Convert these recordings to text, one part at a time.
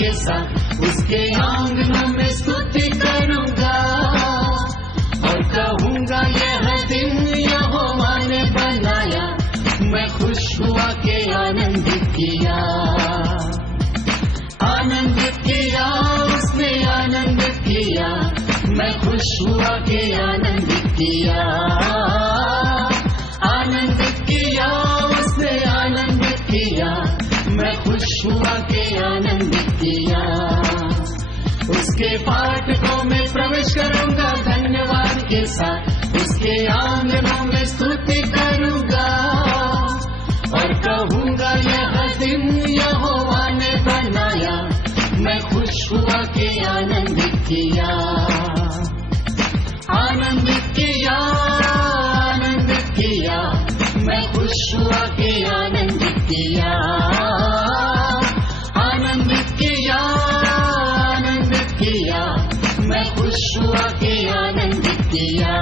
के साथ उसके आंगनों में स्तुति करूंगा और कहूंगा यह दिन यहोवा ने बनाया, मैं खुश हुआ के आनंदित किया। आनंदित किया उसने आनंदित किया, मैं खुश हुआ के आनंदित किया। आनंदित किया उसने आनंदित किया, मैं खुश हुआ के आनंदित किया। उसके फाटकों में प्रवेश करूंगा धन्यवाद के साथ, उसके आंगनों में स्तुति करूंगा और कहूंगा यह दिन यहोवा ने बनाया, मैं खुश हुआ के आनंदित किया। आनंदित किया आनंदित किया, मैं खुश हुआ के आनंदित किया। आनंदित किया आनंदित किया, मैं खुश हुआ के आनंदित किया।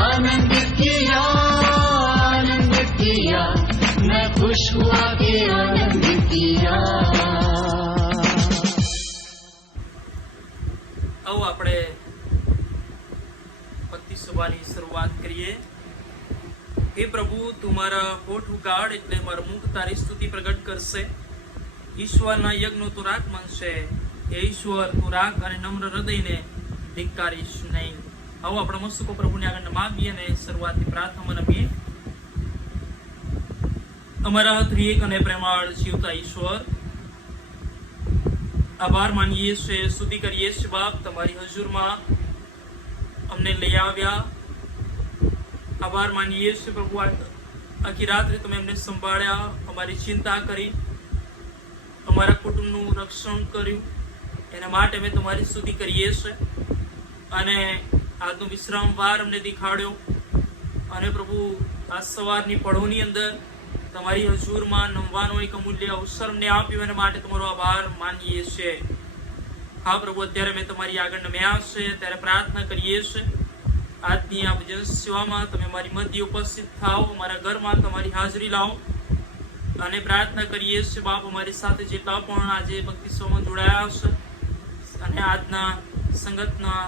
आनंदित किया आनंदित किया, मैं खुश हुआ के आनंदित किया। आओ આપણે ભક્તિ સભાની શરૂઆત કરીએ। હે પ્રભુ, તું મારા હોઠ ઉગાડ એટલે મારું મુખ તારી સ્તુતિ પ્રગટ કરશે। ઈશ્વરના યજ્ઞનો તું રાગ માનશે। હે ઈશ્વર, તું રાગ અને નમ્ર હૃદયને ધિક્કારીશ નહીં। આવો આપણા મસ્તકો પ્રભુની આગળ માગીએ અને શરૂઆતની પ્રાર્થનામાં નમીએ। અમારા ત્રિએક અને પ્રેમાળ જીવતા ઈશ્વર, આભાર માનીએ છીએ, સ્તુતિ કરીએ છીએ બાપ, તમારી હજુરમાં અમને લઈ આવ્યા। આભાર માનીએ છીએ પ્રભુ, આખી રાત્રે તમે અમને સંભાળ્યા, અમારી ચિંતા કરી, અમારા કુટુંબનું રક્ષણ કર્યું, એના માટે અમે તમારી સ્તુતિ કરીએ છીએ। અને આજનો વિશ્રામ વાર અમને દેખાડ્યો અને પ્રભુ આ સવારની પળોની અંદર તમારી હજુરમાં નમવાનો એક અમૂલ્ય અવસર અમને આપ્યો, એના માટે તમારો આભાર માનીએ છીએ। હા પ્રભુ, અત્યારે મેં તમારી આગળ નમ્યા છે ત્યારે પ્રાર્થના કરીએ છીએ, આજની આ ભજન સેવામાં તમે મારી મધ્ય ઉપસ્થિત થાઓ, અમારા ઘરમાં તમારી હાજરી લાવો અને પ્રાર્થના કરીએ છીએ બાપ, અમારી સાથે જેટલા પણ આજે ભક્તિ સભામાં જોડાયા હશે અને આજના સંગતના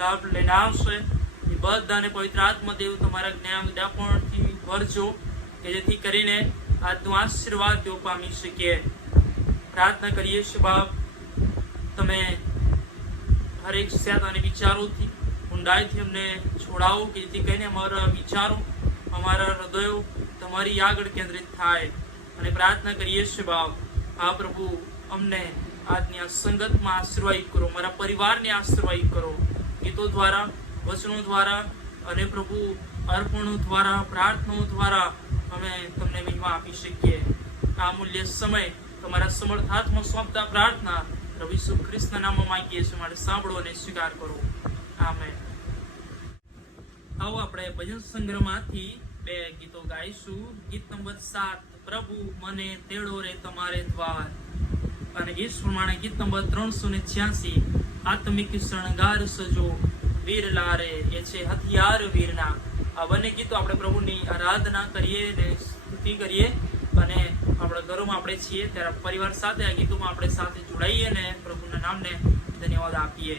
લાભ લઈને આવશે, એ બધાને પવિત્ર આત્મદેવ તમારા જ્ઞાન ઉદાપણથી ભરજો કે જેથી કરીને આજનો આશીર્વાદ તેઓ પામી શકીએ। પ્રાર્થના કરીએ છીએ બાપ, તમે હરેક સૈતાની વિચારોથી ઊંડાઈથી અમને છોડાવો કે જેથી કરીને અમારા વિચારો, અમારા હૃદયો તમારી આગળ કેન્દ્રિત થાય। અને પ્રાર્થના કરીએ છીએ બાપ, હા પ્રભુ, અમને આજની આ સંગતમાં આશીર્વાદ કરો, અમારા પરિવારને આશીર્વાદ કરો, ગીતો દ્વારા, વચનો દ્વારા અને પ્રભુ અર્પણો દ્વારા, પ્રાર્થનાઓ દ્વારા અમે તમને મહિમા આપી શકીએ। આ મૂલ્ય સમય તમારા સમર્થ હાથમાં સોંપતા પ્રાર્થના પ્રભુ ઈસુ ખ્રિસ્તના નામમાં માંગીએ છીએ, માટે સાંભળો અને સ્વીકાર કરો, આમેન। આવો આપણે ભજન સંગ્રહમાંથી બે ગીતો ગાઈશું। ગીત નંબર 7, પ્રભુ મને તેડો રે તમારે દ્વાર, અને એ પ્રમાણે ગીત નંબર 386, આત્મિક શણગાર સજો વીર લારે, એ છે હથિયાર વીરના। આ બંને ગીતો આપણે પ્રભુની આરાધના કરીએ અને સ્તુતિ કરીએ, અને આપણા ઘરોમાં આપણે છીએ ત્યારે પરિવાર સાથે આ ગીતોમાં આપણે સાથે જોડાઈએ અને પ્રભુના નામને ધન્યવાદ આપીએ।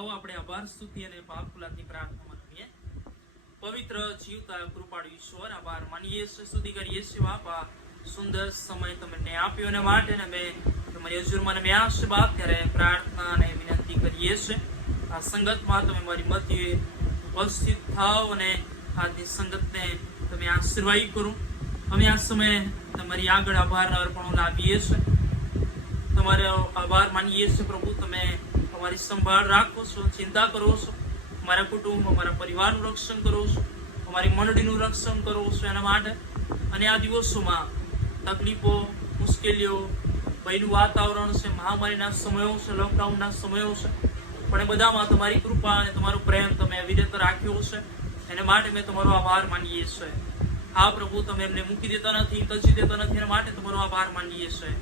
આવો આપણે આભાર સ્તુતિ અને પાપ કુલાની પ્રાર્થનામાં રમીએ. પવિત્ર જીવતા કૃપાળુ ઈશ્વર, આભાર માનીએ છીએ, સ્તુતિ કરીએ છીએ બાપા. સુંદર સમય તમને આપ્યો અને માટે અમે તમારી હજુરમાં અમે આવશે બાપ ત્યારે પ્રાર્થના અને વિનંતી કરીએ છીએ. આ સંગતમાં તમે મારી મધ્યે ઉપસ્થિત થાવ અને આજની સંગતને તમે આશીર્વાદ કરો. અમે આ સમયે તમારી આગળ આભારના અર્પણો લાવીએ છીએ. તમારો આભાર માનીએ છીએ પ્રભુ. તમે અમારી સંભાળ રાખો છો, ચિંતા કરો છો, અમારા કુટુંબ, અમારા પરિવારનું રક્ષણ કરો છો, અમારી મંડળીનું રક્ષણ કરો છો. એના માટે અને આ દિવસોમાં તકલીફો, મુશ્કેલીઓ, ભયનું વાતાવરણ છે, મહામારીના સમયો છે, લોકડાઉનના સમયો છે, પણ એ બધામાં તમારી કૃપા અને તમારો પ્રેમ તમે અવિરત રાખ્યો છે. એને માટે મેં તમારો આભાર માનીએ છીએ. હા પ્રભુ, તમે એમને મૂકી દેતા નથી, તજી દેતા નથી, એના માટે તમારો આભાર માનીએ છીએ.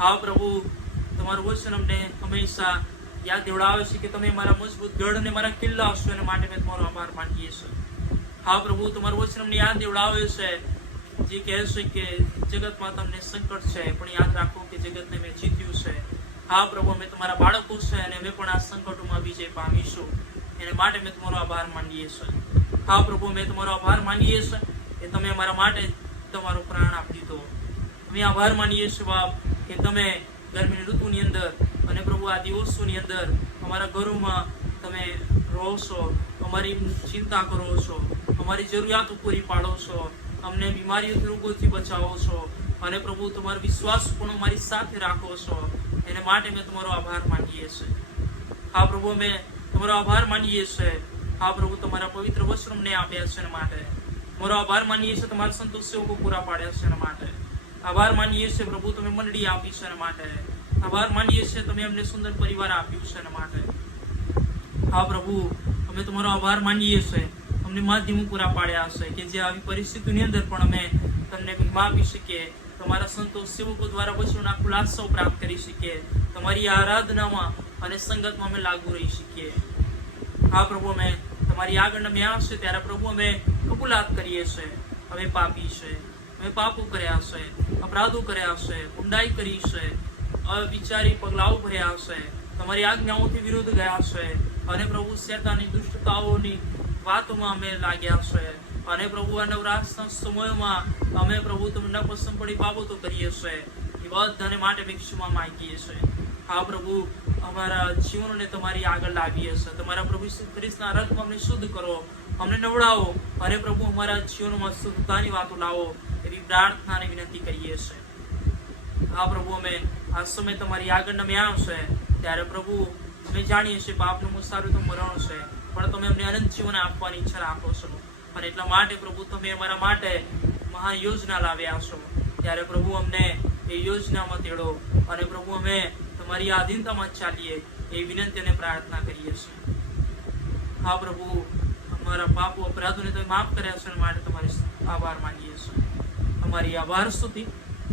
હા પ્રભુ, તમારું વચન અમને હંમેશા યાદ દેવડાવે છે કે તમે મારા મજબૂત ગઢ અને મારા કિલ્લા હશો. એના માટે મેં તમારો આભાર માનીએ છીએ. હા પ્રભુ, તમારું વચન અમને યાદ દેવડાવે છે જે કહે છે કે જગતમાં તમને સંકટ છે, પણ યાદ રાખો કે જગતને મેં જીત્યું છે. હા પ્રભુ, અમે તમારા બાળકો છે અને અમે પણ આ સંકટોમાં વિજય પામીશું. એને માટે મેં તમારો આભાર માનીએ છીએ. હા પ્રભુ, અમે તમારો આભાર માનીએ છીએ કે તમે અમારા માટે તમારો પ્રાણ આપી દીધો. અમે આભાર માનીએ છીએ બાપ કે તમે ગરમીની ઋતુની અંદર અને પ્રભુ આ દિવસોની અંદર અમારા ઘરોમાં તમે રહો છો, અમારી ચિંતા કરો છો, અમારી જરૂરિયાતો પૂરી પાડો છો, અમને બીમારીઓ રોગોથી બચાવો છો અને પ્રભુ તમારો વિશ્વાસ પણ અમારી સાથે રાખો છો. એને માટે મેં તમારો આભાર માનીએ છીએ. હા પ્રભુ, અમે તમારો આભાર માનીએ છીએ. હા પ્રભુ, તમારા પવિત્ર વચન અમને આપ્યા છે એના માટે તમારો આભાર માનીએ છીએ. તમારા સંતોષ સેવકો પૂરા પાડ્યા છે એના માટે આભાર માનીએ છીએ પ્રભુ. તમે મંડળી આપી છે એના માટે આભાર માનીએ છીએ. તમે અમને સુંદર પરિવાર આપ્યું છે એના માટે હા પ્રભુ, અમે તમારો આભાર માનીએ છીએ. અમને માધ્યમો પૂરા પાડ્યા છે કે જે આવી પરિસ્થિતિની અંદર પણ અમે તમને મહિમા આપી શકીએ, તમારા સંતોષ સેવકો દ્વારા વચનોના ખુલાસાઓ પ્રાપ્ત કરી શકીએ, તમારી આરાધનામાં અને સંગતમાં અમે લાગુ રહી શકીએ. હા પ્રભુ, અમે તમારી આગળ અમે આવશે ત્યારે પ્રભુ અમે કબૂલાત કરીએ છીએ અમે પાપી છે, અમે પાપો કર્યા છે, અપરાધો કર્યા છે, ઊંડાઈ કરી છે, અવિચારી પગલાઓ ભર્યા છે, તમારી આજ્ઞાઓથી વિરુદ્ધ ગયા છે અને પ્રભુ શેતાની દુષ્ટતાઓની વાતોમાં અમે લાગ્યા છે અને પ્રભુ આ નવરાશના સમયમાં અમે પ્રભુ તમને પસંદ પડી બાબતો કરીએ છીએ. એ બધાને માટે ભિક્ષુમાં માંગીએ છીએ. હા પ્રભુ, અમારા જીવનોને તમારી આગળ લાવીએ છીએ. તમારા પ્રભુ ઈસુ ખ્રિસ્તના રક્તમાં અમને શુદ્ધ કરો, અમને નવડાવો અને પ્રભુ અમારા જીવનમાં શુદ્ધતાની વાતો લાવો એવી પ્રાર્થના અને વિનંતી કરીએ છીએ. હા પ્રભુ, અમે આ સમય તમારી આગળ અમે આવશે ત્યારે પ્રભુ અમે જાણીએ છીએ પાપનું મુસારું તો મરણ છે, પણ તમે અમને અનંત જીવન આપવાની ઈચ્છા રાખો છો અને એટલા માટે પ્રભુ તમે અમારા માટે મહાન યોજના લાવ્યા છો. ત્યારે પ્રભુ અમને એ યોજનામાં તેડો અને પ્રભુ અમે તમારી આધીનતામાં ચાલીએ એ વિનંતી અને પ્રાર્થના કરીએ છીએ. હા પ્રભુ, અમારા પાપો અપરાધોને તમે માફ કર્યા છે માટે તમારી આભાર માનીએ છીએ. અમારી આભાર સ્તુતિ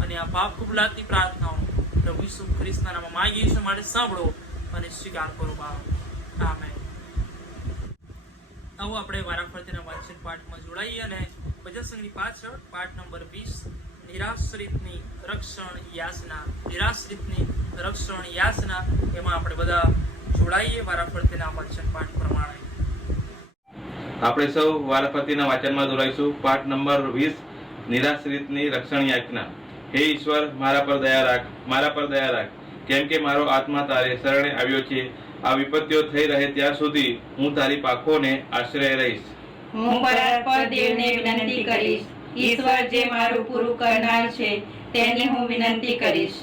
અને આ પાપ કબૂલાતની પ્રાર્થનાઓ પ્રભુ ઈસુ ખ્રિસ્તના નામમાં માંગીએ છીએ માટે સાંભળો અને સ્વીકાર કરો બાપ. આમેન. આવો આપણે વારાફરતીના વાંચન પાઠમાં જોડાઈએ અને ભજન સંઘની પાછળ પાઠ નંબર 20 નિરાશ્રિતની રક્ષણ યાચના. નિરાશ્રિતની રક્ષણ યાચના એમાં આપણે બધા જોડાઈએ વારાફરતીના વાંચન પાઠ પ્રમાણે. આપણે સૌ વારાફરતીના વાંચનમાં જોડાઈશું. પાઠ નંબર 20 નિરાશ્રિતની રક્ષણ યાચના. હે ઈશ્વર, મારા પર દયા રાખ, મારા પર દયા રાખ, કેમ કે મારો આત્મા તારે શરણે આવ્યો છે. આ વિપત્તિઓ થઈ રહે ત્યાં સુધી હું તારી પાંખોને આશ્રય રહીશ. હું પરાત્પર દેવને વિનંતી કરીશ. ઈશ્વર જે મારું પૂરું કરનાર છે તેની હું વિનંતી કરીશ.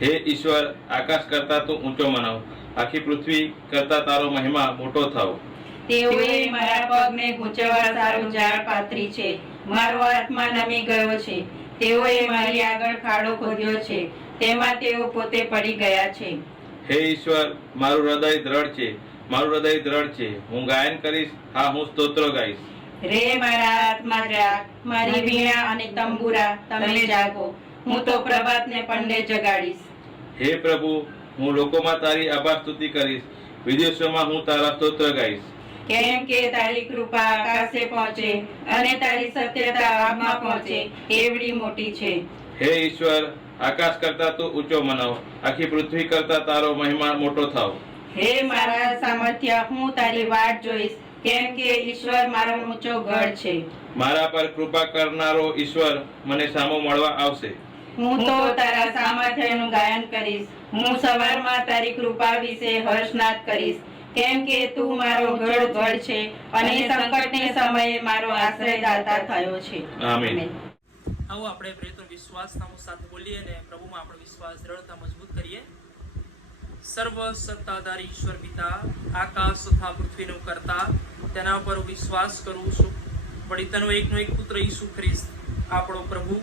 હે ઈશ્વર, આકાશ કરતા તું ઊંચો મનાવ, આખી પૃથ્વી કરતા તારો મહિમા મોટો થાવ. તેઓએ મારા પગને ગૂંચવવા સારું ઝાડ પાથરી છે. મારો આત્મા નમી ગયો છે. તેઓએ મારી આગળ ખાડો ખોદ્યો છે, તેમાં તેઓ પોતે પડી ગયા છે. હે ઈશ્વર, મારું હૃદય દ્રઢ છે, મારું હૃદય દ્રઢ છે. હું ગાયન કરીશ, હા હું સ્તોત્ર ગાઈશ. રે મારા આત્મા જાગ, મારી વીણા અને તંબુરા તમે જાગો. હું તો પ્રભાતને પંડે જગાડીશ. હે પ્રભુ, હું લોકોમાં તારી આભાર સ્તુતિ કરીશ, વિદેશોમાં હું તારા સ્તોત્ર ગાઈશ. કેમ કે તારી કૃપા આકાશે પહોંચે અને તારી સત્યતા આબમાં પહોંચે એવડી મોટી છે. હે ઈશ્વર, આકાશ કરતા તું ઊંચો મનાવ, આખી પૃથ્વી કરતા તારો મહિમા મોટો થાવ. હે મારા સામર્થ્ય, હું તારી વાટ જોઈશ, કેમ કે ઈશ્વર મારો ઊંચો ગઢ છે. મારા પર કૃપા કરનારો ઈશ્વર મને સામો મળવા આવશે. હું તો તારા સામર્થ્યનું ગાયન કરીશ. હું સવારમાં તારી કૃપા વિશે હર્ષનાદ કરીશ, કેમ કે તું મારો ગઢ છે અને સંકટને સમયે મારો આશ્રયદાતા થયો છે. આમીન. આવો આપણે પ્રયત્નો વિશ્વાસના સાથે બોલીએ અને પ્રભુમાં આપણો વિશ્વાસ દ્રઢતા મજબૂત કરીએ. સર્વ સત્તાધારી ઈશ્વર પિતા, આકાશ તથા પૃથ્વીનું કરતા, તેના પર વિશ્વાસ કરું છું. વળી તેનો એકનો એક પુત્ર ઈસુ ખ્રિસ્ત આપણો પ્રભુ,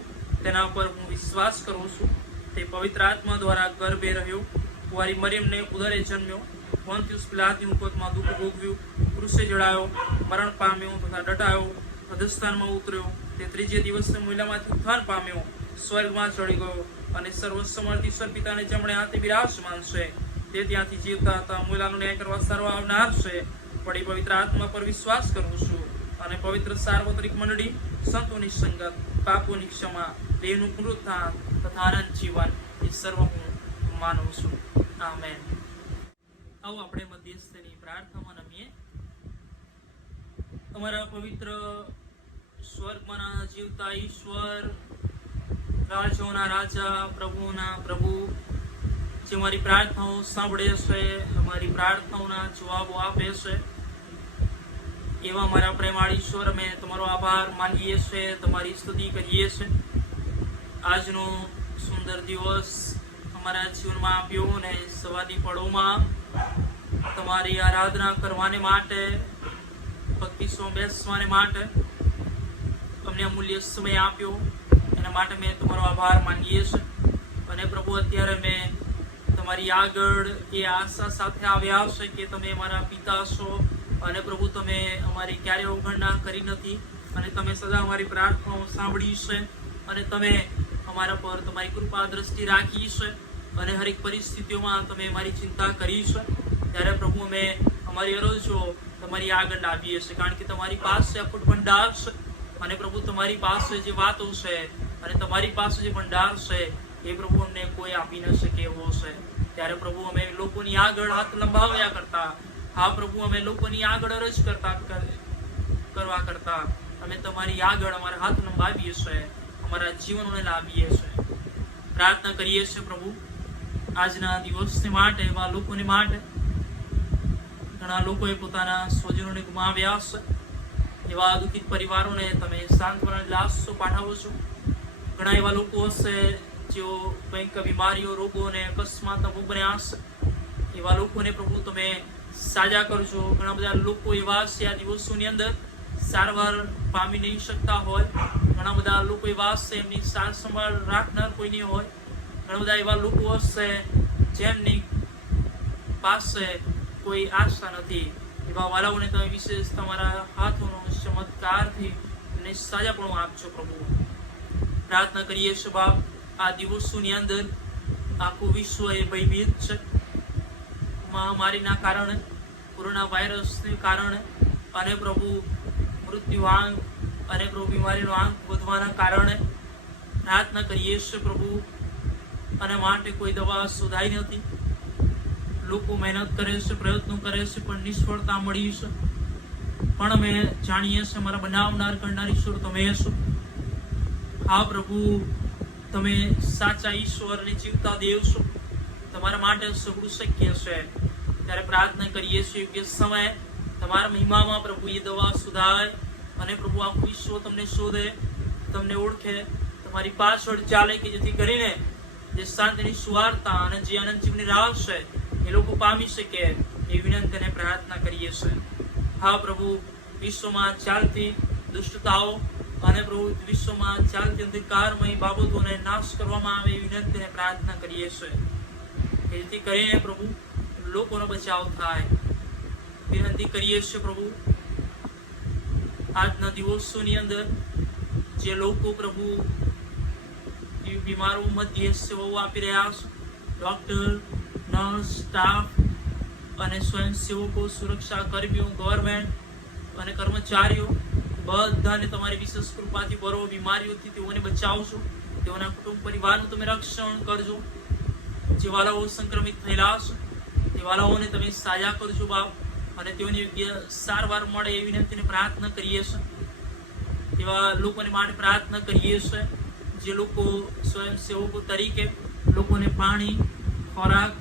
તેના પર હું વિશ્વાસ કરું છું. તે પવિત્ર આત્મા દ્વારા ગર્ભે રહ્યો, કુંવારી મરિયમને ઉદરે જન્મ્યો, પોન્તિયુસ પિલાતની હુકમમાં દુઃખ ભોગવ્યું, ક્રૂસે જડાયો, મરણ પામ્યો તથા દટાયો, અધસ્થાનમાં ઉતર્યો. તે ત્રીજે દિવસે મહિલામાંથી ઉત્થાન પામ્યો, સ્વર્ગમાં ચડી ગયો અને સર્વસમર્થ ઈશ્વર પિતાને જમણે હાથે બિરાજમાન છે. તે ત્યાંથી જીવતા હતા મહિલાનો ન્યાય કરવા સર્વ આવનાર છે. વળી પવિત્ર આત્મા પર વિશ્વાસ કરું છું અને પવિત્ર સાર્વત્રિક મંડળી, સંતોની સંગત, પાપોની ક્ષમા, દેહનું પુનરુત્થાન તથા અનંત જીવન, એ સર્વ હું માનું છું. આમેન. આવો આપણે મધ્યસ્થની પ્રાર્થનામાં નમીએ. અમારા પવિત્ર સ્વર્ગમાં જીવતા ઈશ્વર, રાજાઓના રાજા, પ્રભુઓના પ્રભુ, જે મારી પ્રાર્થનાઓ સાંભળે છે, અમારી પ્રાર્થનાઓના જવાબો આપે છે, એવા મારા પ્રેમાળ ઈશ્વર, અમે તમારો આભાર માનીએ છીએ, તમારી સ્તુતિ કરીએ છીએ. આજનો સુંદર દિવસ અમારા જીવનમાં આપ્યો અને સવારની પળોમાં તમારી આરાધના કરવાને માટે, ભક્તિ સો બેસવાને માટે અમને અમૂલ્ય સમય આપ્યો. એના માટે મેં તમારો આભાર માનીએ છીએ. અને પ્રભુ, અત્યારે મેં તમારી આગળ એ આશા સાથે આવ્યા છે કે તમે અમારા પિતા છો અને પ્રભુ તમે અમારી ક્યારેય અવગણના કરી નથી અને તમે સદા અમારી પ્રાર્થનાઓ સાંભળી છે અને તમે અમારા પર તમારી કૃપા દ્રષ્ટિ રાખી છે અને હરેક પરિસ્થિતિઓમાં તમે અમારી ચિંતા કરી છે. ત્યારે પ્રભુ અમે અમારી અરજો તમારી આગળ લાવીએ છીએ, કારણ કે તમારી પાસે અખૂટ ભંડાર છે અને પ્રભુ તમારી પાસે જે વાતો છે અને તમારી પાસે જે ભંડાર છે એ પ્રભુ અમને કોઈ આપી ન શકે એવો છે. ત્યારે પ્રભુ અમે લોકોની આગળ હાથ લંબાવ્યા કરતા, હા પ્રભુ અમે લોકોની આગળ અરજ કરવા કરતા અમે તમારી આગળ અમારા હાથ લંબાવીએ છીએ, અમારા જીવનોને લાવીએ છીએ. પ્રાર્થના કરીએ છીએ પ્રભુ આજના દિવસને માટે, એવા લોકોને માટે ઘણા લોકોએ પોતાના સ્વજનોને ગુમાવ્યા છે. એવા દુઃખિત પરિવારોને તમે સાંત્વના લાશો પાઠાવો છો. ઘણા એવા લોકો હશે જેઓ ભયંકર બીમારીઓ, રોગો અને અકસ્માતના ભોગ બન્યા હશે. એવા લોકોને પ્રભુ તમે સાજા કરજો. ઘણા બધા લોકો એવા છે આ દિવસોની અંદર સારવાર પામી નહીં શકતા હોય. ઘણા બધા લોકો એવા હશે એમની સાર સંભાળ રાખનાર કોઈ નહીં હોય. ઘણા બધા એવા લોકો હશે જેમની પાસે કોઈ આશા નથી. એવા વાલાઓને તમે વિશેષ તમારા હાથોનો ચમત્કારથી એમને સાજાપણું આપજો પ્રભુ. પ્રાર્થના કરીએ છીએ બાપ, આ દિવસોની અંદર આખું વિશ્વ એ ભયભીત છે. મહામારીના કારણે, કોરોના વાયરસને કારણે અને પ્રભુ મૃત્યુ આંક અને પ્રભુ બીમારીનો આંક વધવાના કારણે પ્રાર્થના કરીએ છીએ પ્રભુ. અને માટે કોઈ દવા શોધાઈ નથી. લોકો મહેનત કરે છે, પ્રયત્નો કરે છે, પણ નિષ્ફળતા મળી છે. પણ અમે જાણીએ છીએ અમારા બનાવનાર કરનાર ઈશ્વર તમે છો. હા પ્રભુ, તમે સાચા ઈશ્વર અને જીવતા દેવ છો. તમારા માટે સગળું શક્ય છે. ત્યારે પ્રાર્થના કરીએ છીએ યોગ્ય સમયે તમારા મહિમામાં પ્રભુ એ દવા સુધાય અને પ્રભુ આખું વિશ્વ તમને શોધે, તમને ઓળખે, તમારી પાછળ ચાલે, કે જેથી કરીને જે શાંતિની સુવાર્તા અને જે આનંદ જીવની રાહ છે એ લોકો પામી શકે એ વિનંતી અને પ્રાર્થના કરીએ છીએ. હા પ્રભુ, વિશ્વમાં ચાલતી દુષ્ટતાઓ અને પ્રભુ વિશ્વમાં ચાલતી અંધકારમય બાબતોને નાશ કરવામાં આવે એ વિનંતી અને પ્રાર્થના કરીએ છીએ. જેથી કરીને પ્રભુ લોકોનો બચાવ થાય વિનંતી કરીએ છીએ પ્રભુ. આજના દિવસોની અંદર જે લોકો પ્રભુ બીમારો મધ્યે સેવાઓ આપી રહ્યા છે, ડોક્ટર, નર્સ, સ્ટાફ અને સ્વયંસેવકો, સુરક્ષા કર્મીઓ, ગવર્મેન્ટ અને કર્મચારીઓ બધાને તમારી વિશેષ કૃપાથી ભરો. બીમારીઓથી તેઓને બચાવશો, તેઓના કુટુંબ પરિવારનું તમે રક્ષણ કરજો. જે વાલાઓ સંક્રમિત થયેલા છે તે વાલાઓને તમે સાજા કરજો બાપ, અને તેઓને યોગ્ય સારવાર મળે એવી વિનંતીને પ્રાર્થના કરીએ છીએ. એવા લોકોને માટે પ્રાર્થના કરીએ છીએ જે લોકો સ્વયંસેવકો તરીકે લોકોને પાણી, ખોરાક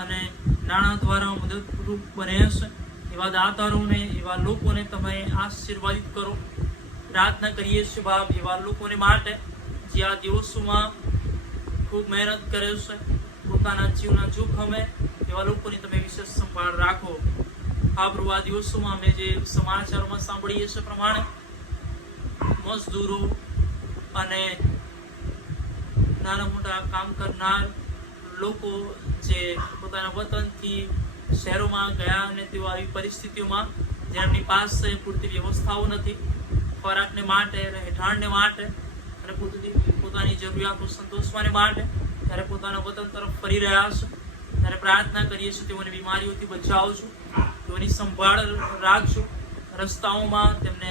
અને નાણાં દ્વારા મદદરૂપ બને છે. એવા દાતારોને, એવા લોકોને તમે આશીર્વાદિત કરો. પ્રાર્થના કરીએ છીએ બાપ એવા લોકોને માટે જે આ દિવસોમાં ખૂબ મહેનત કરે છે, પોતાના જીવના જોખમે, એવા લોકોની તમે વિશેષ સંભાળ રાખો. આ પ્રભુ આ દિવસોમાં અમે જે સમાચારોમાં સાંભળીએ છીએ પ્રમાણે મજદૂરો અને નાના મોટા કામ કરનાર લોકો જે પોતાના વતનથી શહેરોમાં ગયા અને તેઓ આવી પરિસ્થિતિઓમાં જેમની પાસે પૂરતી વ્યવસ્થાઓ નથી ખોરાકને માટે, રહેઠાણને માટે અને પોતાની જરૂરિયાતો સંતોષવાને માટે, ત્યારે પોતાના વતન તરફ ફરી રહ્યા છે. ત્યારે પ્રાર્થના કરીએ છીએ તેઓને બીમારીઓથી બચાવજો, તેઓની સંભાળ રાખજો. રસ્તાઓમાં તેમને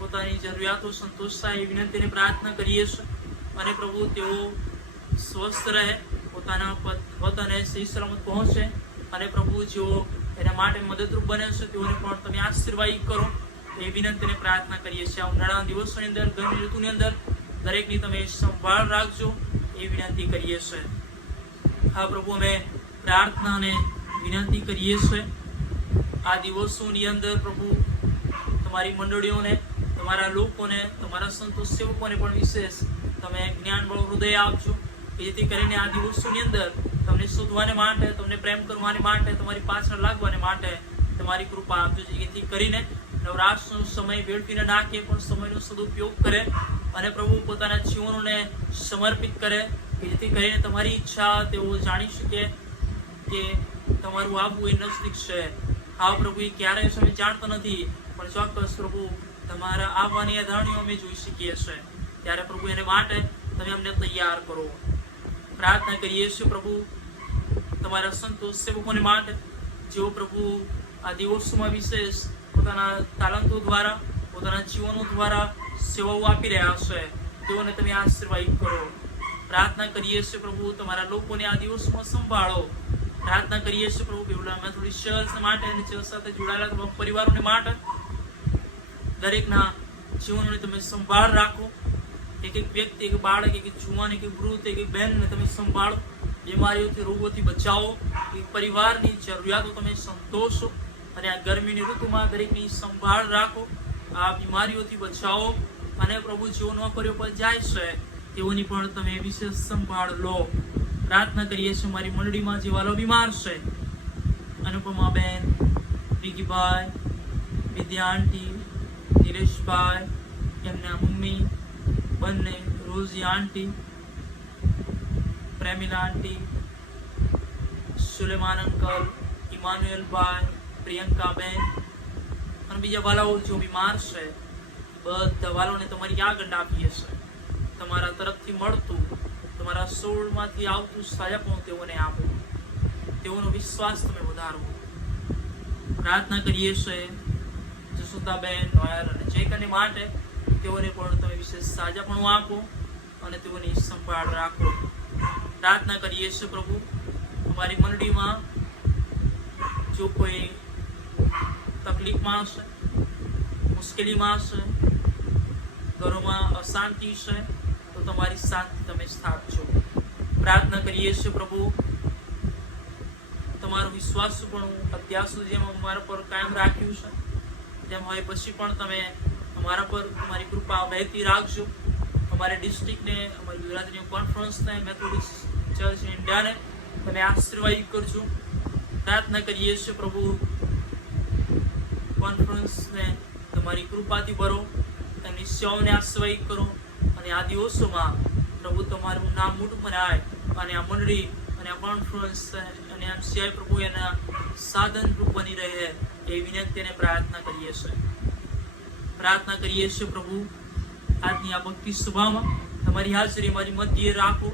પોતાની જરૂરિયાતો સંતોષાય એ વિનંતીને પ્રાર્થના કરીએ છીએ. અને પ્રભુ તેઓ સ્વસ્થ રહે, પોતાના વતને સહી સલામત પહોંચે. અને પ્રભુ જેઓ એના માટે મદદરૂપ બને છે તેઓને પણ તમે આશીર્વાદિત કરો એ વિનંતીને પ્રાર્થના કરીએ છીએ. આ ઉનાળાના દિવસોની અંદર, ગરમી ઋતુની અંદર દરેકની તમે સંભાળ રાખજો એ વિનંતી કરીએ છીએ. હા પ્રભુ, અમે પ્રાર્થના અને વિનંતી કરીએ છીએ આ દિવસોની અંદર પ્રભુ તમારી મંડળીઓને, તમારા લોકોને, તમારા સંતો સેવકોને પણ વિશેષ તમે જ્ઞાનવાળું હૃદય આપજો કે જેથી કરીને આ દિવસોની અંદર તમને શોધવાને માટે, તમને પ્રેમ કરવાને માટે, તમારી પાછળ લાગવાને માટે તમારી કૃપા આપજો. જેથી કરીને નવરાશનો સમય વેડફી ન નાખે પણ સમયનો સદુપયોગ કરે અને પ્રભુ પોતાના જીવનોને સમર્પિત કરે કે જેથી કરીને તમારી ઈચ્છા તેઓ જાણી શકે કે તમારું આવવું એ નજદીક છે. હા પ્રભુ, એ ક્યારેય અમે જાણતો નથી પણ ચોક્કસ પ્રભુ તમારા આવવાની અધાણીઓ અમે જોઈ શકીએ છીએ. ત્યારે પ્રભુ એને માટે તમે અમને તૈયાર કરો. પ્રાર્થના કરીએ છીએ પ્રભુ તમારા સંતો સેવકોને માટે જેઓ પ્રભુ આ દિવસોમાં વિશેષ પોતાના તાલંતો દ્વારા, પોતાના જીવનો દ્વારા સેવાઓ આપી રહ્યા છે. તેઓને તમે આશીર્વાદિત કરો. પ્રાર્થના કરીએ છીએ પ્રભુ તમારા લોકોને આ દિવસોમાં સંભાળો. પ્રાર્થના કરીએ છીએ પ્રભુ બેવડામાં થોડી ચર્ચ માટે અને ચર્ચ સાથે જોડાયેલા તમામ પરિવારોને માટે દરેકના જીવનોને તમે સંભાળ રાખો. એક એક વ્યક્તિ, એક બાળક, એક જુવાન, એક વૃદ્ધ, એક બહેનને તમે સંભાળો. બીમારીઓથી, રોગોથી બચાવો. એક પરિવારની જરૂરિયાતો તમે સંતોષો અને આ ગરમીની ઋતુમાં દરેકની સંભાળ રાખો. આ બીમારીઓથી બચાવો અને પ્રભુ જેઓ નોકરીઓ પર જાય છે તેઓની પણ તમે વિશેષ સંભાળ લો. પ્રાર્થના કરીએ છીએ મારી મંડળીમાં જે વાલો બીમાર છે, અનુપમા બેન, વિકીભાઈ, વિદ્યા આંટી, નિલેશભાઈ, એમના મમ્મી બંને, રોઝી આંટી, પ્રેમિલા આંટી, સુલેમાન અંકલ, ઇમાનુએલભાઈ, પ્રિયંકાબેન અને બીજા વાલાઓ જો બીમાર છે બધા વાલોને તમારી આગળ આપીએ છીએ. તમારા તરફથી મળતું, તમારા સોળમાંથી આવતું સાજાપણું તેઓને આપો. તેઓનો વિશ્વાસ તમે વધારો. પ્રાર્થના કરીએ છીએ જસુદાબેન, નોયલ અને જયકને માટે તેઓને પણ તમે વિશેષ સાજાપણું આપો અને તેઓની સંભાળ રાખો. પ્રાર્થના કરીએ છીએ પ્રભુ અમારી મંડળીમાં જો કોઈ તકલીફમાં હશે, મુશ્કેલીમાં હશે, ઘરોમાં અશાંતિ છે તો તમારી શાંતિ તમે સ્થાપજો. પ્રાર્થના કરીએ છીએ પ્રભુ તમારો વિશ્વાસ પણ અત્યાર સુધી જેમ અમારા પર કાયમ રાખ્યું છે તેમ હવે પછી પણ તમે અમારા પર તમારી કૃપા વહેતી રાખજો. અમારી ડિસ્ટ્રિક્ટને, અમારી ગુજરાતની કોન્ફરન્સને, મેથોડિસ્ટ ચર્ચ ઇન્ડિયાને તમે આશીર્વાદિત કરજો. પ્રાર્થના કરીએ છીએ પ્રભુ કોન્ફરન્સને તમારી કૃપાથી ભરો, તેમની સેવાઓને આશીર્વાદિત કરો અને આ દિવસોમાં પ્રભુ તમારું નામ મોટું બનાય અને આ મંડળી અને આ કોન્ફરન્સ અને આ સિવાય પ્રભુ એના સાધનરૂપ બની રહે એ વિનંતીને પ્રાર્થના કરીએ છીએ. પ્રાર્થના કરીએ છીએ પ્રભુ આજની આ ભક્તિ સભામાં તમારી હાજરી મારી મધ્યે રાખો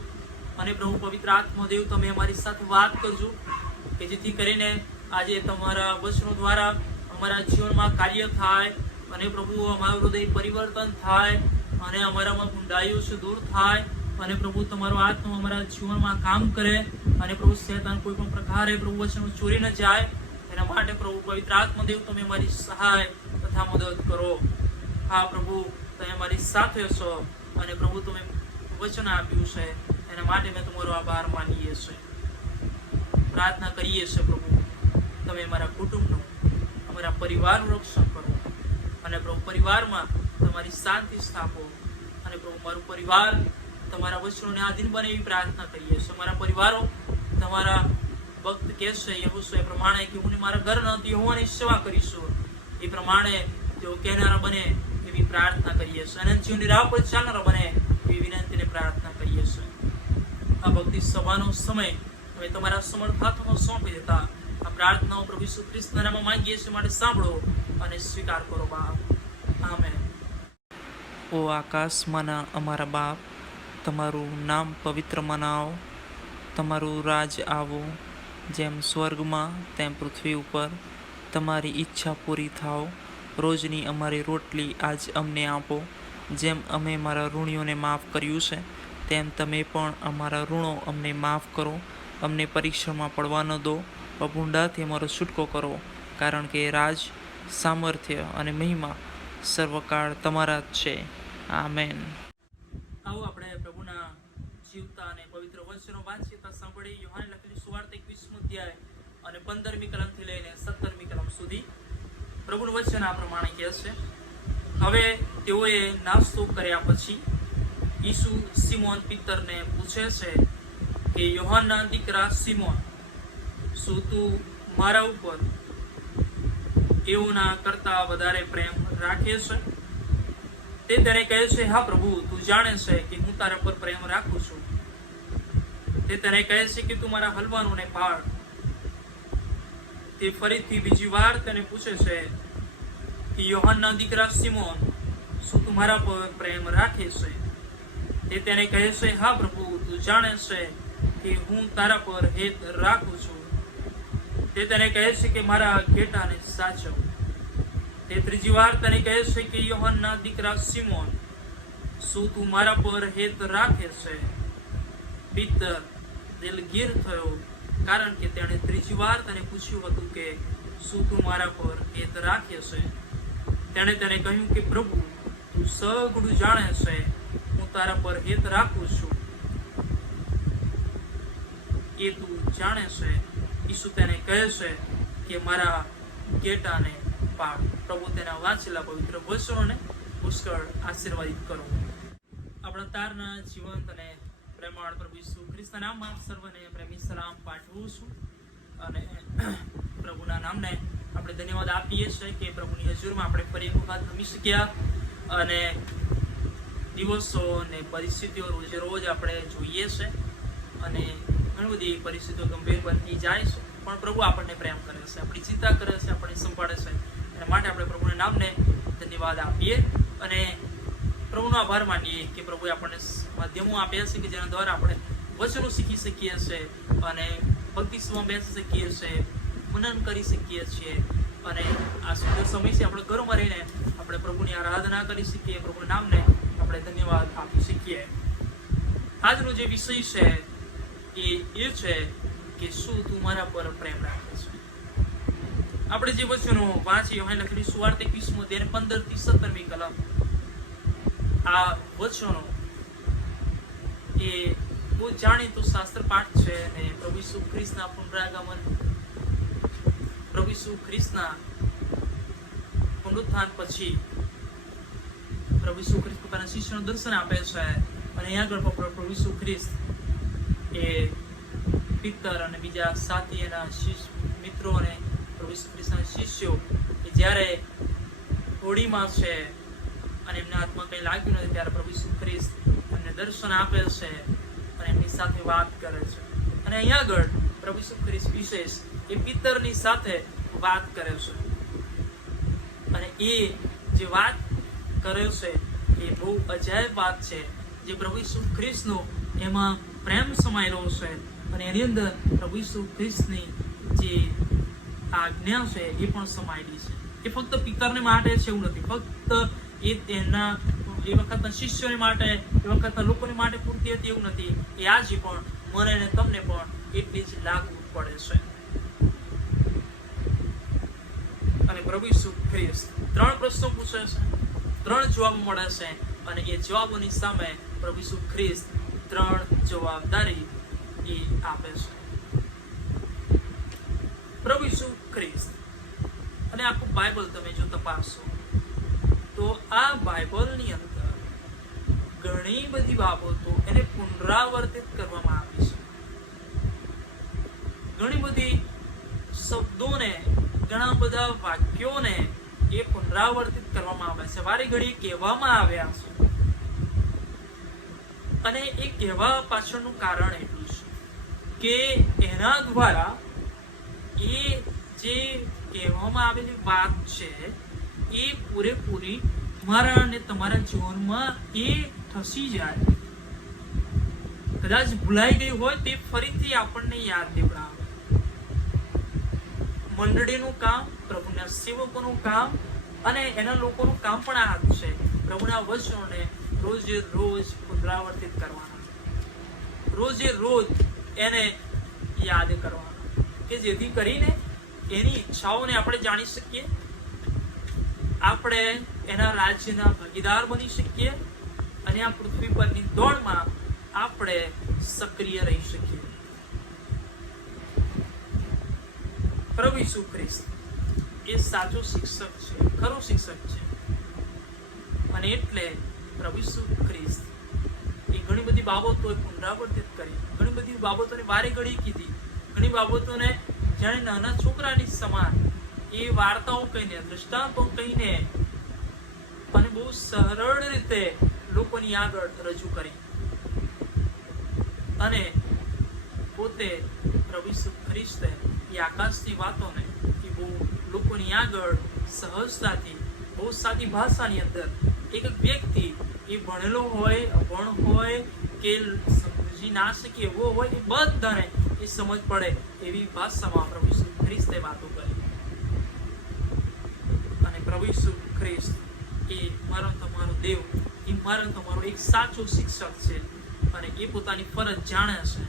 અને પ્રભુ પવિત્ર આત્મદેવ તમે અમારી સાથે વાત કરજો કે જેથી કરીને આજે તમારા વચનો દ્વારા અમારા જીવનમાં કાર્ય થાય અને પ્રભુ અમારું હૃદય પરિવર્તન થાય અને અમારામાં ઊંડાઈઓ છે દૂર થાય અને પ્રભુ તમારો આત્મા અમારા જીવનમાં કામ કરે અને પ્રભુ શૈતાન કોઈ પણ પ્રકારે પ્રભુ વચનો ચોરી ન જાય એના માટે પ્રભુ પવિત્ર આત્મદેવ તમે મારી સહાય તથા મદદ કરો. હા પ્રભુ, તમે મારી સાથે છો અને પ્રભુ તમે વચન આપ્યું છે એના માટે મેં તમારો આભાર માનીએ છીએ. પ્રાર્થના કરીએ છીએ પ્રભુ, તમે અમારા કુટુંબનું, અમારા પરિવારનું રક્ષણ કરો અને પ્રભુ પરિવારમાં તમારી શાંતિ સ્થાપો અને પ્રભુ મારું પરિવાર તમારા વચનોને આધીન બને એવી પ્રાર્થના કરીએ છીએ. અમારા પરિવારો તમારા ભક્ત કહેશે યહોશુ એ પ્રમાણે કે હું મારા ઘરના યહોવાની સેવા કરીશું, એ પ્રમાણે તેઓ કહેનારા બને એવી પ્રાર્થના કરીએ છીએ. અનંત જીવનની રાહ પર ચાલનારા બને એવી વિનંતીને પ્રાર્થના કરીએ છીએ. આ ભક્તિ સભાનો સમય તમે તમારા સમર્થ હાથોમાં સોંપી દેતા આ પ્રાર્થનાઓ પ્રભુ ઈસુ ખ્રિસ્તના નામમાં માંગીએ છીએ, માટે સાંભળો અને સ્વીકાર કરો બાપ. આમેન. ઓ આકાશમાંના અમારા બાપ, તમારું નામ પવિત્ર મનાવો, તમારું રાજ આવો, જેમ સ્વર્ગમાં તેમ પૃથ્વી ઉપર. તમારી ઈચ્છા પૂરી થાવ. રોજની અમારી રોટલી આજ અમને આપો, જેમ અમે અમારા ઋણીઓને માફ કર્યું છે તેમ તમે પણ અમારા ઋણો અમને માફ કરો. અમને પરીક્ષામાં પડવા ન દો, પણ ભૂંડાથી અમારો છૂટકો કરો, કારણ કે રાજ, સામર્થ્ય અને મહિમા સર્વકાળ તમારા જ છે. આમેન. આવો આપણે પ્રભુના જીવતા અને પવિત્ર વચનો વાંચીતા સાંભળી. યોહાને લખેલી સુવાર્તા 21મો અધ્યાય અને 15મી કલમથી લઈને 17મી કલમ સુધી પ્રભુનું વચન આ પ્રમાણે કહે છે. હવે તેઓએ નાસ્તો કર્યા પછી ઈસુ સિમોન પિત્તરને પૂછે છે કે યોહાનના દીકરા સિમોન, શું તું મારા ઉપર એઓના કરતા વધારે પ્રેમ રાખે છે? તે તેને કહે છે, હા પ્રભુ, તું જાણે છે કે હું તારા પર પ્રેમ રાખું છું. તે તેને કહે છે કે તું મારા હલવાનોને પાળ. તે ફરીથી બીજી વાર તેને પૂછે છે કે યોહાનના દીકરા સિમોન, શું તું મારા પર પ્રેમ રાખે છે? તે તેને કહે છે, હા પ્રભુ, તું જાણે છે કે હું તારા પર હેત રાખું છું. તે તેને કહે છે કે મારા ઘેટાને સાચવ. તે ત્રીજી વાર તેને કહે છે કે યોહાનના દીકરા સિમોન, શું તું મારા પર હેત રાખે છે? પિત્તર દિલગીર થયો, કારણ કે તેણે ત્રીજી વાર તેને પૂછ્યું હતું કે શું તું મારા પર હેત રાખે છે. તેણે તેને કહ્યું કે પ્રભુ, તું સઘળું જાણે છે, હું તારા પર હેત રાખું છું, એ તું જાણે છે. ઈસુ તેને કહે છે કે મારા ઘેટાને પાળ. પ્રભુ તેના વાંચેલા પવિત્ર વચનોને પુષ્કળ આશીર્વાદિત કરો. આપણા તારના જીવંત અને પ્રેમાળ પ્રભુ ઈસુ ખ્રિસ્તના નામમાં સર્વને પ્રેમી સલામ પાઠવું છું અને પ્રભુના નામને આપણે ધન્યવાદ આપીએ છીએ કે પ્રભુની હજુરમાં આપણે ફરી એક વખત રમી શક્યા. અને દિવસો અને પરિસ્થિતિઓ રોજે રોજ આપણે જોઈએ છે અને ઘણી બધી પરિસ્થિતિઓ ગંભીર બનતી જાય છે, પણ પ્રભુ આપણને પ્રેમ કરે છે, આપણી ચિંતા કરે છે, આપણને સંભાળે છે. એના માટે આપણે પ્રભુના નામને ધન્યવાદ આપીએ અને પ્રભુનો આભાર માનીએ કે પ્રભુએ આપણને માધ્યમો આપ્યા છે કે જેના દ્વારા આપણે વચનો શીખી શકીએ છીએ અને ભક્તિ સભામાં બેસી શકીએ છીએ, મનન કરી શકીએ છીએ અને આ સુંદર સમય છે આપણે ઘરોમાં રહીને આપણે પ્રભુની આરાધના કરી શકીએ, પ્રભુના નામને આપણે ધન્યવાદ આપી શકીએ. આજનો જે વિષય છે એ છે કે શું તું મારા પર પ્રેમ રાખે છે. આપણે જે વચનો વાંચી યોહાને લખેલી સુવાર્તા 21મો અધ્યાય 15 થી 17મી કલમ, આ વચનો એ બહુ જાણીતો શાસ્ત્ર પાઠ છે અને પ્રભુ ઈસુ ખ્રિસ્તના પુનરાગમન, પ્રભુ ઈસુ ખ્રિસ્તના પુનરુત્થાન પછી પ્રભુ ઈસુ ખ્રિસ્ત પોતાના શિષ્યોનું દર્શન આપે છે અને અહીંયા આગળ પ્રભુ ઈસુ ખ્રિસ્ત એ પિત્તર અને બીજા સાથી એના મિત્રો અને પ્રભુ ઈસુ ખ્રિસ્તના શિષ્યો કે જ્યારે હોડીમાં છે અને એમના હાથમાં કંઈ લાગ્યું નથી ત્યારે પ્રભુ ઈસુ ખ્રિસ્ત એમને દર્શન આપે છે અને એમની સાથે વાત કરે છે. અને અહીંયા આગળ પ્રભુ ઈસુ ખ્રિસ્ત વિશેષ એ પિત્તરની સાથે વાત કરે છે અને એ જે વાત કરે છે એ બહુ અજાયબ વાત છે. જે પ્રભુ ઈસુ ખ્રિસ્તનો એમાં પ્રેમ સમાયેલો છે અને એની અંદર પ્રભુ ઈસુ ખ્રિસ્તની જે આજ્ઞા છે એ પણ સમાયેલી છે. એ ફક્ત પિત્તરને માટે છે એવું નથી, ફક્ત એ તેના એ વખતના શિષ્યોને માટે, એ વખતના લોકોને માટે પૂરતી હતી એવું નથી. એ આજે પણ મને ને તમને પણ એટલી જ લાગુ પડે છે. અને પ્રભુ ઈસુ ખ્રિસ્ત 3 પ્રશ્નો પૂછે છે, 3 જવાબ મળે છે, અને એ જવાબોની સામે પ્રભુ ઈસુ ખ્રિસ્ત 3 જવાબદારી એ આપે છે. પ્રભુ ઈસુ ખ્રિસ્ત અને આખું બાઇબલ તમે જો તપાસશો તો આ બાઇબલની અંદર ઘણી બધી બાબતો એને પુનરાવર્તિત કરવામાં આવી છે. ઘણી બધી શબ્દોને, ઘણા બધા વાક્યોને એ પુનરાવર્તિત કરવામાં આવે છે, વારે ઘડી કહેવામાં આવ્યા છે. અને એ કહેવા પાછળનું કારણ એટલું છે કે એના દ્વારા એ જે કહેવામાં આવેલી વાત છે એ પૂરેપૂરી તમારા અને તમારા જીવનમાં એ ઠસી જાય. કદાચ ભૂલાઈ ગઈ હોય તે ફરીથી આપણને યાદ દેવડાવે. મંડળીનું કામ, પ્રભુના સેવકોનું કામ અને એના લોકોનું કામ પણ આ જ છે. પ્રભુના વચનોને રોજે રોજ પુનરાવર્તિત કરવાના, રોજે રોજ એને યાદ કરવાના, કે જેથી કરીને એની ઈચ્છાઓને આપણે જાણી શકીએ, આપણે એના રાજ્યના ભાગીદાર બની શકીએ અને આ પૃથ્વી પરની દોડમાં આપણે સક્રિય રહી શકીએ. પ્રભુ ઈસુ ખ્રિસ્ત એ સાચો શિક્ષક છે, ખરો શિક્ષક છે. અને એટલે પ્રભુ ઈસુ ખ્રિસ્ત એ ઘણી બધી બાબતો પુનરાવર્તિત કરી, ઘણી બધી બાબતોને વારે ઘડી કીધી, ઘણી બાબતોને જાણે નાના છોકરાની સમાન એ વાર્તાઓ કહીને, દ્રષ્ટાંતો કહીને અને બહુ સરળ રીતે લોકોની આગળ રજૂ કરી. અને પોતે પ્રભુ ઈસુ ખ્રિસ્તે એ આકાશની વાતોને એ બહુ લોકોની આગળ સહજતાથી, બહુ સાદી ભાષાની અંદર એક વ્યક્તિ એ ભણેલો હોય, અભણ હોય કે સમજી ના શકે એવો હોય, એ બધાને એ સમજ પડે એવી ભાષામાં પ્રભુ ઈસુ ખ્રિસ્તે વાતો કરી. અને પ્રભુ ઈસુ ખ્રિસ્ત એ મારો તમારો દેવ, એ મારો તમારો એક સાચો શિક્ષક છે. અને એ પોતાની ફરજ જાણે છે,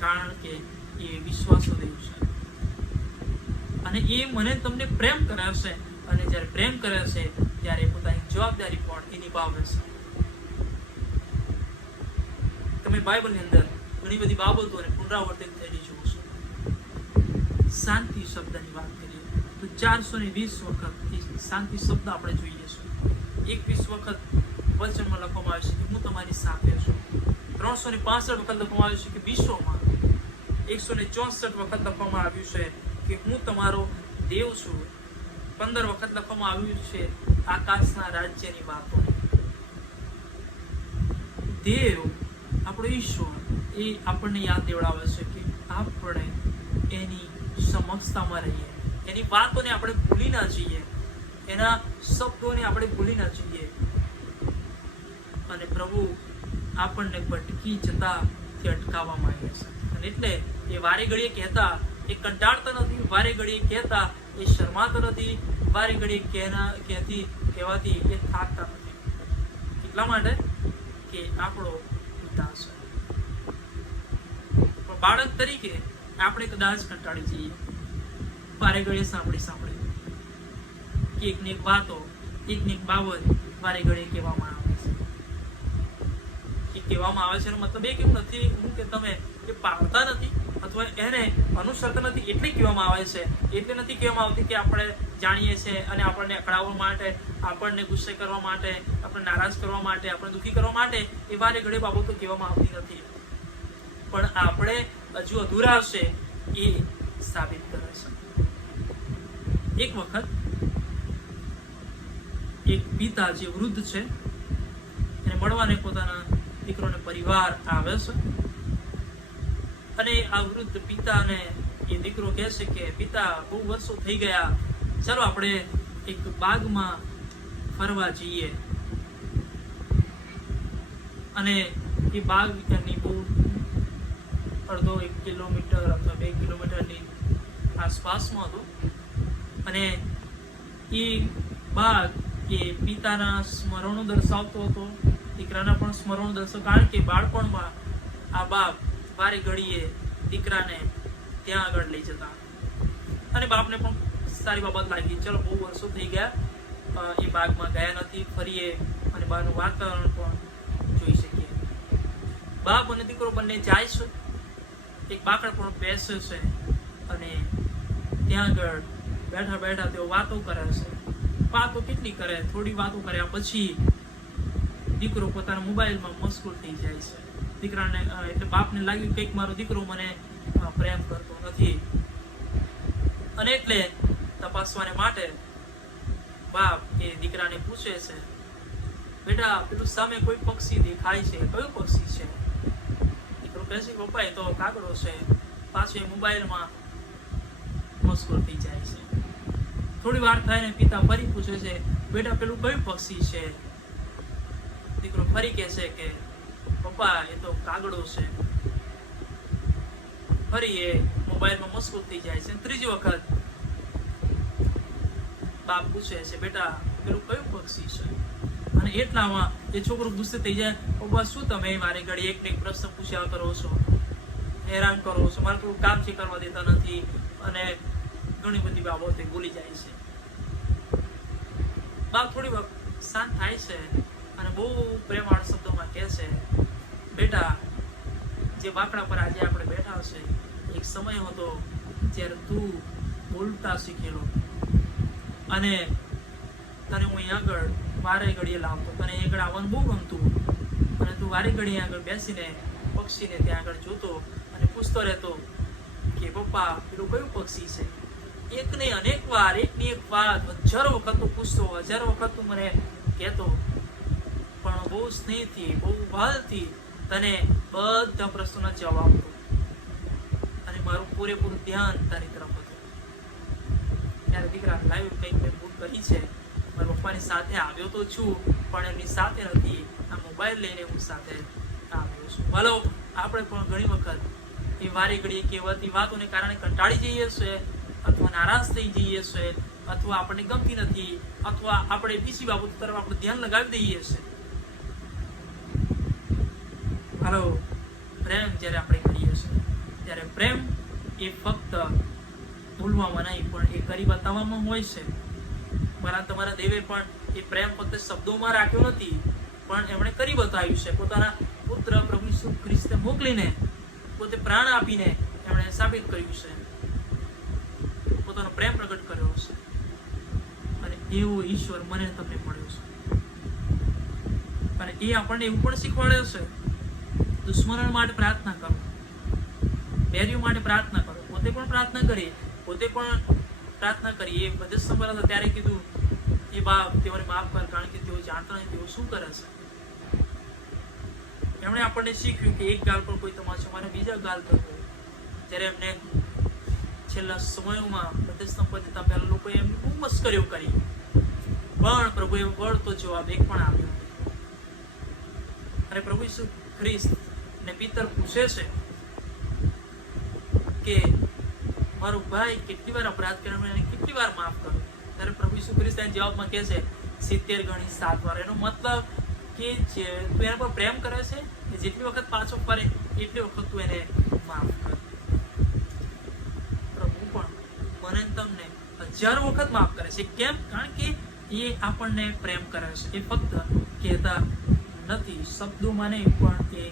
કારણ કે એ વિશ્વાસુ દેવ છે. અને એ મને તમને પ્રેમ કરે છે, અને જ્યારે પ્રેમ કરે છે ત્યારે પોતાની જવાબદારી પણ એ નિભાવે છે. તમે બાઇબલની અંદર ઘણી બધી બાબતોને પુનરાવર્તિત થયેલી જુઓ છો. શાંતિ શબ્દની વાત કરીએ તો 420 વખત એ શાંતિ શબ્દ આપણે જોઈએ છીએ. 21 વખત વચનમાં લખવામાં આવે છે કે હું તમારી સાથે છું. 365 વખત લખવામાં આવ્યું છે કે વિશ્વમાં. 164 વખત લખવામાં આવ્યું છે કે હું તમારો દેવ છું. 15 વખત લખવામાં આવ્યું છે આકાશના રાજ્યની વાતો. દેવ આપણો ઈશ્વર એ આપણને યાદ દેવડાવે છે કે આપણે એની સમક્ષતામાં રહીએ, એની વાતોને આપણે ભૂલી ના જઈએ, એના શબ્દોને આપણે ભૂલી ના જઈએ. અને પ્રભુ આપણને ભટકી જતાથી અટકાવવા માંગે છે. અને એટલે એ વારે ઘડીએ કહેતા એ કંટાળતા નથી, વારે ઘડીએ કહેતા એ શરમાતા નથી, વારે ઘડીએ કહેવાથી એ થાકતા નથી. એટલા માટે કે આપણો પિતા છે. પણ બાળક તરીકે આપણે કદાચ કંટાળી જઈએ વારે ઘડીએ સાંભળી કે એકની એક વાતો, એકની એક બાબત વારે ઘડીએ કહેવામાં આવે છે. એ કહેવામાં આવે છે એનો મતલબ એ કેવું નથી હું કે તમે એ પાળતા નથી અથવા એને અનુસરતા નથી એટલે કહેવામાં આવે છે. એટલે નથી કહેવામાં આવતી કે આપણે જાણીએ છીએ અને આપણને અકળાવવા માટે, આપણને ગુસ્સે કરવા માટે, આપણે નારાજ કરવા માટે, આપણે દુઃખી કરવા માટે એ વારે ઘડી બાબતો કહેવામાં આવતી નથી. પણ આપણે હજુ અધૂરા છે એ સાબિત કરે છે. એક વખત એક પિતા જે વૃદ્ધ છે એને મળવાને પોતાના દીકરોને પરિવાર આવે છે. અને આ વૃદ્ધ પિતાને એ દીકરો કહે છે કે પિતા બહુ વર્ષો થઈ ગયા, ચાલો આપણે એક બાગમાં ફરવા જઈએ. અને એ બાગ એની બહુ અડધો 1 કિલોમીટર અથવા 2 કિલોમીટરની આસપાસમાં હતો. અને એ બાગ એ પિતાના સ્મરણો દર્શાવતો હતો, દીકરાના પણ સ્મરણો દર્શાવતો, કારણ કે બાળપણમાં આ બાપ વારે ઘડીએ દીકરાને ત્યાં આગળ લઈ જતા અને બાપને પણ સારી બાબત લાગી. ચલો બહુ વર્ષો થઈ ગયા એ બાગમાં ગયા નથી, ફરીએ અને બહારનું વાતાવરણ પણ જોઈ શકીએ. બાપ અને દીકરો બંને જાય છે, એક બાકડ પણ બેસે છે અને ત્યાં આગળ બેઠા બેઠા તેઓ વાતો કરે છે. વાતો કેટલી કરે, થોડી વાતો કર્યા પછી દીકરો પોતાના મોબાઈલમાં મશગુલ થઈ જાય છે. દીકરાને એટલે બાપને લાગ્યું કંઈક મારો દીકરો મને પ્રેમ કરતો નથી અને એટલે તપાસવાને માટે બાપ એ દીકરાને પૂછે છે, બેટા પેલું સામે કોઈ પક્ષી દેખાય છે, કયું પક્ષી છે? દીકરો કહે છે, પપ્પા એ તો કાગડો છે. પાછું એ મોબાઈલમાં મશગુલ થઈ જાય છે. થોડી વાર થાય ને પિતા ફરી પૂછે છે, બેટા પેલું કયું પક્ષી છે? દીકરો ફરી કહે છે કે પપ્પા એ તો કાગડો છે. ફરી એ મોબાઈલમાં મશગુલ થઈ જાય છે. ત્રીજી વખત બાપ પૂછે છે, બેટા પેલું કયું પક્ષી છે? અને એટલામાં એ છોકરો ગુસ્સે થઈ જાય, પપ્પા શું તમે મારે ઘડી એક ને એક પ્રશ્ન પૂછ્યા કરો છો, હેરાન કરો છો, મારે થોડું કામ છે કરવા દેતા નથી અને ઘણી બધી બાબતો ભૂલી જાય છે. બાપ થોડી વાર શાંત થાય છે અને બહુ પ્રેમાળ શબ્દોમાં કહે છે, બેટા જે બાકડા પર આજે આપણે બેઠા છે એક સમય હતો જ્યારે તું બોલતા શીખેલો અને તને હું અહીં આગળ વારે ઘડીએ લાવતો, તને આગળ આવવાનું બહુ ગમતું અને તું વારે ઘડીએ આગળ બેસીને પક્ષીને ત્યાં આગળ જોતો અને પૂછતો રહેતો કે પપ્પા પેલું કયું પક્ષી છે? એક ને અનેક વાર, એકની એક વાત હજારો વખત તું પૂછતો, હજારો વખત તું મને કહેતો, પણ બહુ સ્નેહથી, બહુ વાલથી તને બધા પ્રશ્નોના જવાબ આપતો અને મારું પૂરેપૂરું ધ્યાન તારી તરફ હતું. ત્યારે દીકરા લાવ્યું કંઈક મેં ભૂલ કરી છે, મારા પપ્પાની સાથે આવ્યો તો છું પણ એમની સાથે નથી, આ મોબાઈલ લઈને હું સાથે આવ્યો છું. હાલો આપણે પણ ઘણી વખત એ વારે ઘડીએ કહેવાતી વાતોને કારણે કંટાળી જઈએ છીએ અથવા નારાજ થઈ જઈએ છીએ અથવા આપણને ગમતી નથી અથવા આપણે બીજી બાબતો તરફ આપણું ધ્યાન લગાવી દઈએ છીએ. હાલો પ્રેમ જ્યારે આપણે કરીએ છીએ ત્યારે પ્રેમ એ ફક્ત ભૂલવામાં નહીં પણ એ કરી બતાવવામાં હોય છે. તમારા દેવે પણ એ પ્રેમ ફક્ત શબ્દોમાં રાખ્યો નથી પણ એમણે કરી બતાવ્યું છે. પોતાના પુત્ર પ્રભુ ઈસુ ખ્રિસ્તને મોકલીને, પોતે પ્રાણ આપીને એમણે સાબિત કર્યું છે, પોતાનો પ્રેમ પ્રગટ કર્યો છે અને એવો ઈશ્વર મને તમને મળ્યો છે. અને એ આપણને એવું પણ શીખવાડે છે, દુશ્મનો માટે પ્રાર્થના કરો, બેરીઓ માટે પ્રાર્થના કરો. પોતે પણ પ્રાર્થના કરી, પોતે પણ પ્રાર્થના કરી. એ બધે સંભળાતા હતા ત્યારે કીધું, એ બાપ તેઓને માફ કર, કારણ કે તેઓ જાણતા નથી તેઓ શું કરે છે. એમણે આપણને શીખ્યું કે એક ગાલ પર કોઈ તમાશો મારે બીજા ગાલ પર હોય. જ્યારે એમને છેલ્લા સમયોમાં પ્રતિસ્તંભતા પહેલા લોકોએ એમની બહુ મસ્કરીઓ કરી પણ પ્રભુએ વળતો જવાબ એક પણ આપ્યો. અને પ્રભુ ઈસુ ખ્રિસ્ત ને પિતર પૂછે છે કે મારો ભાઈ કેટલી વાર અપરાધ કર્યો અને કેટલી વાર માફ કર્યો? ત્યારે પ્રભુ ઈસુ ખ્રિસ્ત જવાબમાં કહે છે 70 ગણી 7 વાર. એનો મતલબ કે જે તું એના પર પ્રેમ કરે છે એ જેટલી વખત પાછો ફરે એટલી વખત તું એને માફ કર. પ્રભુ પણ મને તમને હજારો વખત માફ કરે છે. કેમ? કારણ કે એ આપણને પ્રેમ કરે છે. એ ફક્ત કહેતા નથી, શબ્દોમાં નહીં પણ એ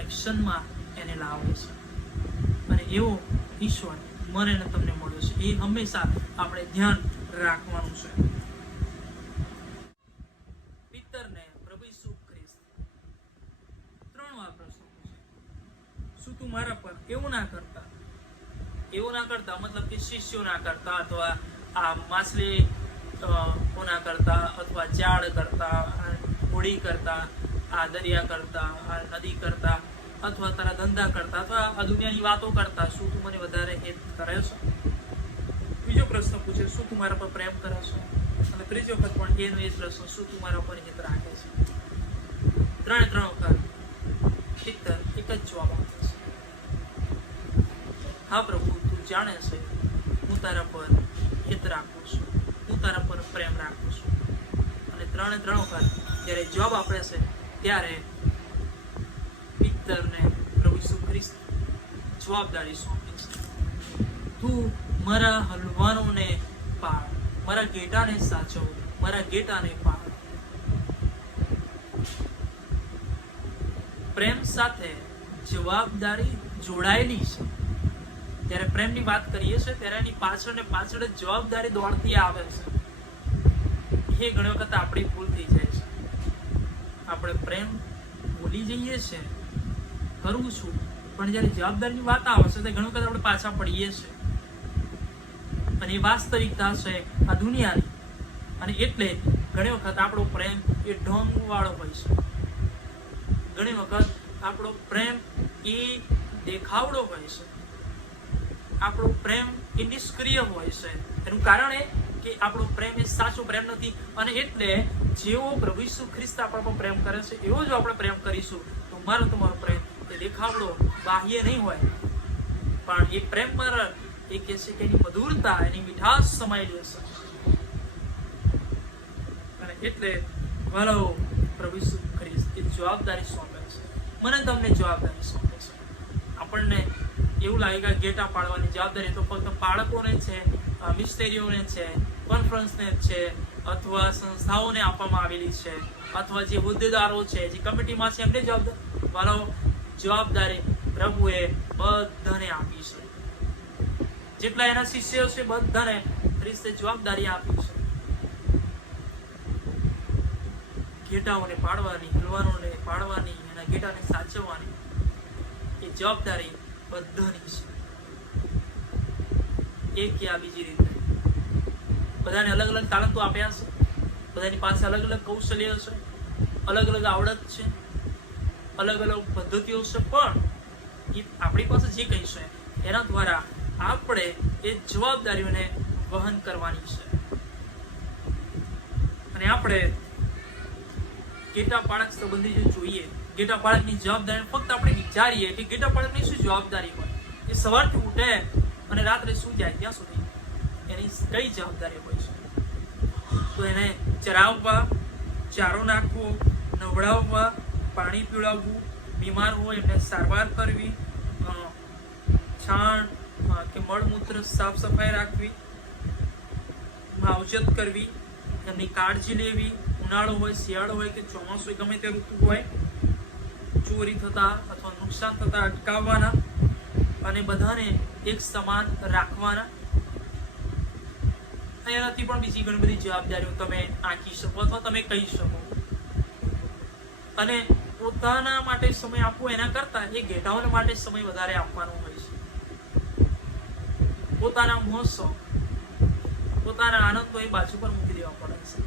એક્શનમાં એને લાવે છે. અને એવો ઈશ્વર મને ને તમને મળ્યો છે. એ હંમેશા આપણે ધ્યાન રાખવાનું છે. પિતરને પ્રભુ ઈસુ ખ્રિસ્ત 3 વાર પ્રશ્ન પૂછે, શું તું મારા પર એવું ના કરતા મતલબ કે શિષ્યો ના કરતા અથવા આ માછલી ના કરતા અથવા ઝાડ કરતા, હોડી કરતા, આ દરિયા કરતા, આ નદી કરતા અથવા તારા ધંધા કરતા અથવા આ દુનિયાની વાતો કરતા શું તું મને વધારે હિત કરે છે? બીજો પ્રશ્ન પૂછે, શું તું મારા પર પ્રેમ કરે છે? અને ત્રીજો વખત પણ એનો એ પ્રશ્ન, શું તું મારા પર હિત રાખે છે? 3 વખત પિતર એક જ જવાબ આપે છે, હા પ્રભુ તું જાણે છે હું તારા પર હિત રાખું છું, હું તારા પર પ્રેમ રાખું છું. અને 3 વખત જ્યારે જવાબ આપે છે ત્યારે પિતરને પ્રભુ ઈસુ ખ્રિસ્ત જવાબદારી સોંપી છે. તું મારા હલવાનોને પાળ, મારા ઘેટાને સાચવ, મારા ઘેટાને પાળ. પ્રેમ સાથે જવાબદારી જોડાયેલી છે. જ્યારે પ્રેમની વાત કરીએ છીએ ત્યારે એની પાછળ ને પાછળ જ જવાબદારી દોડતી આવે છે. એ ઘણી વખત આપણી ભૂલ થઈ જાય છે. આપણે પ્રેમ ભૂલી જઈએ છીએ, કરું છું, પણ જ્યારે જવાબદારીની વાત આવે છે તો ઘણી વખત આપણે પાછા પડીએ છીએ. અને એ વાસ્તવિકતા છે આ દુનિયાની. અને એટલે ઘણી વખત આપણો પ્રેમ એ ઢોંગ વાળો હોય છે. ઘણી વખત આપણો પ્રેમ એ દેખાવડો હોય છે. આપણો પ્રેમ એ નિષ્ક્રિય હોય છે. એનું કારણ એ કે આપણો પ્રેમ એ સાચો પ્રેમ નથી. અને એટલે જેવો પ્રભુ ઈસુ ખ્રિસ્ત આપણા પર પ્રેમ કરે છે એવો જો આપણે પ્રેમ કરીશું તો તમારો પ્રેમ એ દેખાવડો બાહ્ય નહીં હોય, પણ એ પ્રેમ પર એ કહે છે કે એની મધુરતા, એની મીઠાશ સમાયેલી હશે. અને એટલે વાલો પ્રભુ ઈસુ ખ્રિસ્ત એ જવાબદારી સોંપે છે. મને તમને જવાબદારી સોંપે છે. આપણને એવું લાગે કે ઘેટા પાડવાની જવાબદારી તો ફક્ત બાળકોને છે, મિસ્ટેરીઓને છે, કોન્ફરન્સને છે, અથવા સંસ્થાઓને આપવામાં આવેલી છે, અથવા જે હોદ્દેદારો છે, જે કમિટીમાં છે એમને જવાબદારી પ્રભુએ બધાને આપી છે. જેટલા એના શિષ્યો છે બધાને ખ્રિસ્તે જવાબદારી આપી છે. ઘેટાઓને પાડવાની, હલવાનોને પાડવાની, એના ઘેટાને સાચવવાની એ જવાબદારી બધાની છે. એક કે આ બીજી રીતે બધાને અલગ અલગ તાલંતો આપ્યા છે. બધાની પાસે અલગ અલગ કૌશલ્ય છે, અલગ અલગ આવડત છે, અલગ અલગ પદ્ધતિઓ છે. પણ એ આપણી પાસે જે કંઈ છે એના દ્વારા આપણે એ જવાબદારીઓને વહન કરવાની છે. અને આપણે ઘેટા પાળક સંબંધી જો જોઈએ, ઘેટા પાળકની જવાબદારી ફક્ત આપણે વિચારીએ કે ઘેટા પાળકની શું જવાબદારી હોય. એ સવારથી ઉઠે અને રાત્રે શું જાય ત્યાં સુધી એની કઈ જવાબદારી હોય છે? તો એને ચરાવવા, ચારો નાખવો, નવડાવવા, પાણી પીવડાવવું, બીમાર હોય એમને સારવાર કરવી, છાણ કે મળમૂત્ર સાફ સફાઈ રાખવી, માવજત કરવી, એમની કાળજી લેવી. ઉનાળો હોય, શિયાળો હોય કે ચોમાસું હોય, ગમે તે ઋતુ હોય, ચોરી થતા અથવા નુકસાન થતા અટકાવવાના અને બધાને એક સમાન રાખવાના. એનાથી પણ બીજી ઘણી બધી જવાબદારીઓ તમે આંકી શકો અથવા તમે કહી શકો. અને પોતાના માટે સમય આપવો એના કરતા એ ઘેટાઓને માટે સમય વધારે આપવાનો હોય છે. પોતાના મહોત્સવ, પોતાના આનંદો એ બાજુ પર મૂકી દેવા પડે છે.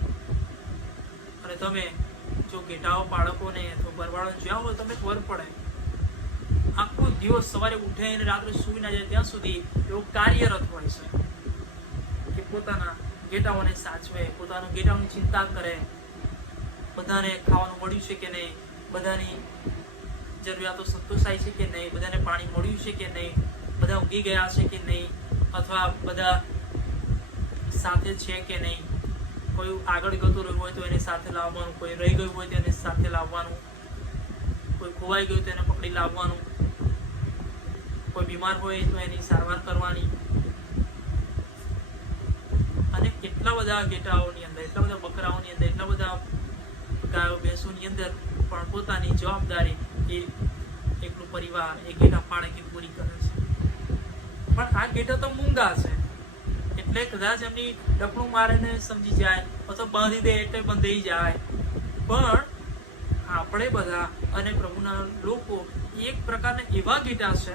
અને તમે જો ઘેટાઓ બાળકોને અથવા ભરવાડો જ્યાં હોય તમને ખબર પડે આખો દિવસ સવારે ઉઠે અને રાત્રે સૂઈ ના જાય ત્યાં સુધી એવો કાર્યરત હોય છે કે પોતાના ઘેટાઓને સાચવે, પોતાનું ઘેટાઓની ચિંતા કરે, બધાને ખાવાનું મળ્યું છે કે નહીં, બધાની જરૂરિયાતો સંતોષાય છે કે નહીં, બધાને પાણી મળ્યું છે કે નહીં, બધા ઊંઘી ગયા છે કે નહીં, અથવા બધા સાથે છે કે નહીં. કોઈ આગળ જતું રહ્યું હોય તો એને સાથે લાવવાનું, કોઈ રહી ગયું હોય તો એને સાથે લાવવાનું, કોઈ ખોવાઈ ગયું તો એને પકડી લાવવાનું, કોઈ બીમાર હોય તો એની સારવાર કરવાની. અને એટલા બધા ઘેટાઓની અંદર, એટલા બધા બકરાઓની અંદર, એટલા બધા ગાયો ભેંસોની અંદર પણ પોતાની જવાબદારી એ એકલું પરિવાર એ ઘેટા પાળકે પૂરી કરે છે. પણ આ ઘેટા તો મૂંગા છે એટલે કદાચ એમની ડપણું મારે ને સમજી જાય અથવા બાંધી દે એટલે બંધાઈ જાય. પણ આપણે બધા અને પ્રભુના લોકો એક પ્રકારના એવા ઘેટા છે,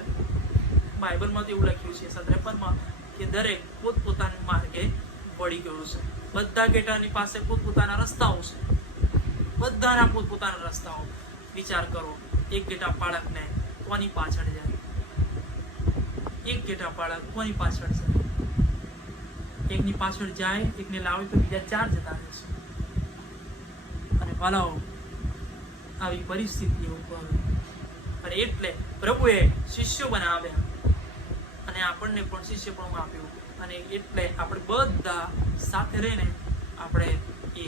બાઇબલમાં તો એવું લખ્યું છે 53માં કે દરેક પોતપોતાના માર્ગે વળી ગયો છે. બધા ઘેટાની પાસે પોતપોતાના રસ્તાઓ છે, બધાના પોતપોતાના રસ્તાઓ. વિચાર કરો, એક ઘેટા પાળકને કોની પાછળ જાય? એક ઘેટા પાળક કોની પાછળ છે? એકની પાછળ જાય, એકને લાવે તો બીજા 4 જતા રહે છે. અને વાલાઓ આવી પરિસ્થિતિઓ ઉપર અને એટલે પ્રભુએ શિષ્યો બનાવ્યા અને આપણને પણ શિષ્યપણું આપ્યું. અને એટલે આપણે બધા સાથે રહીને આપણે એ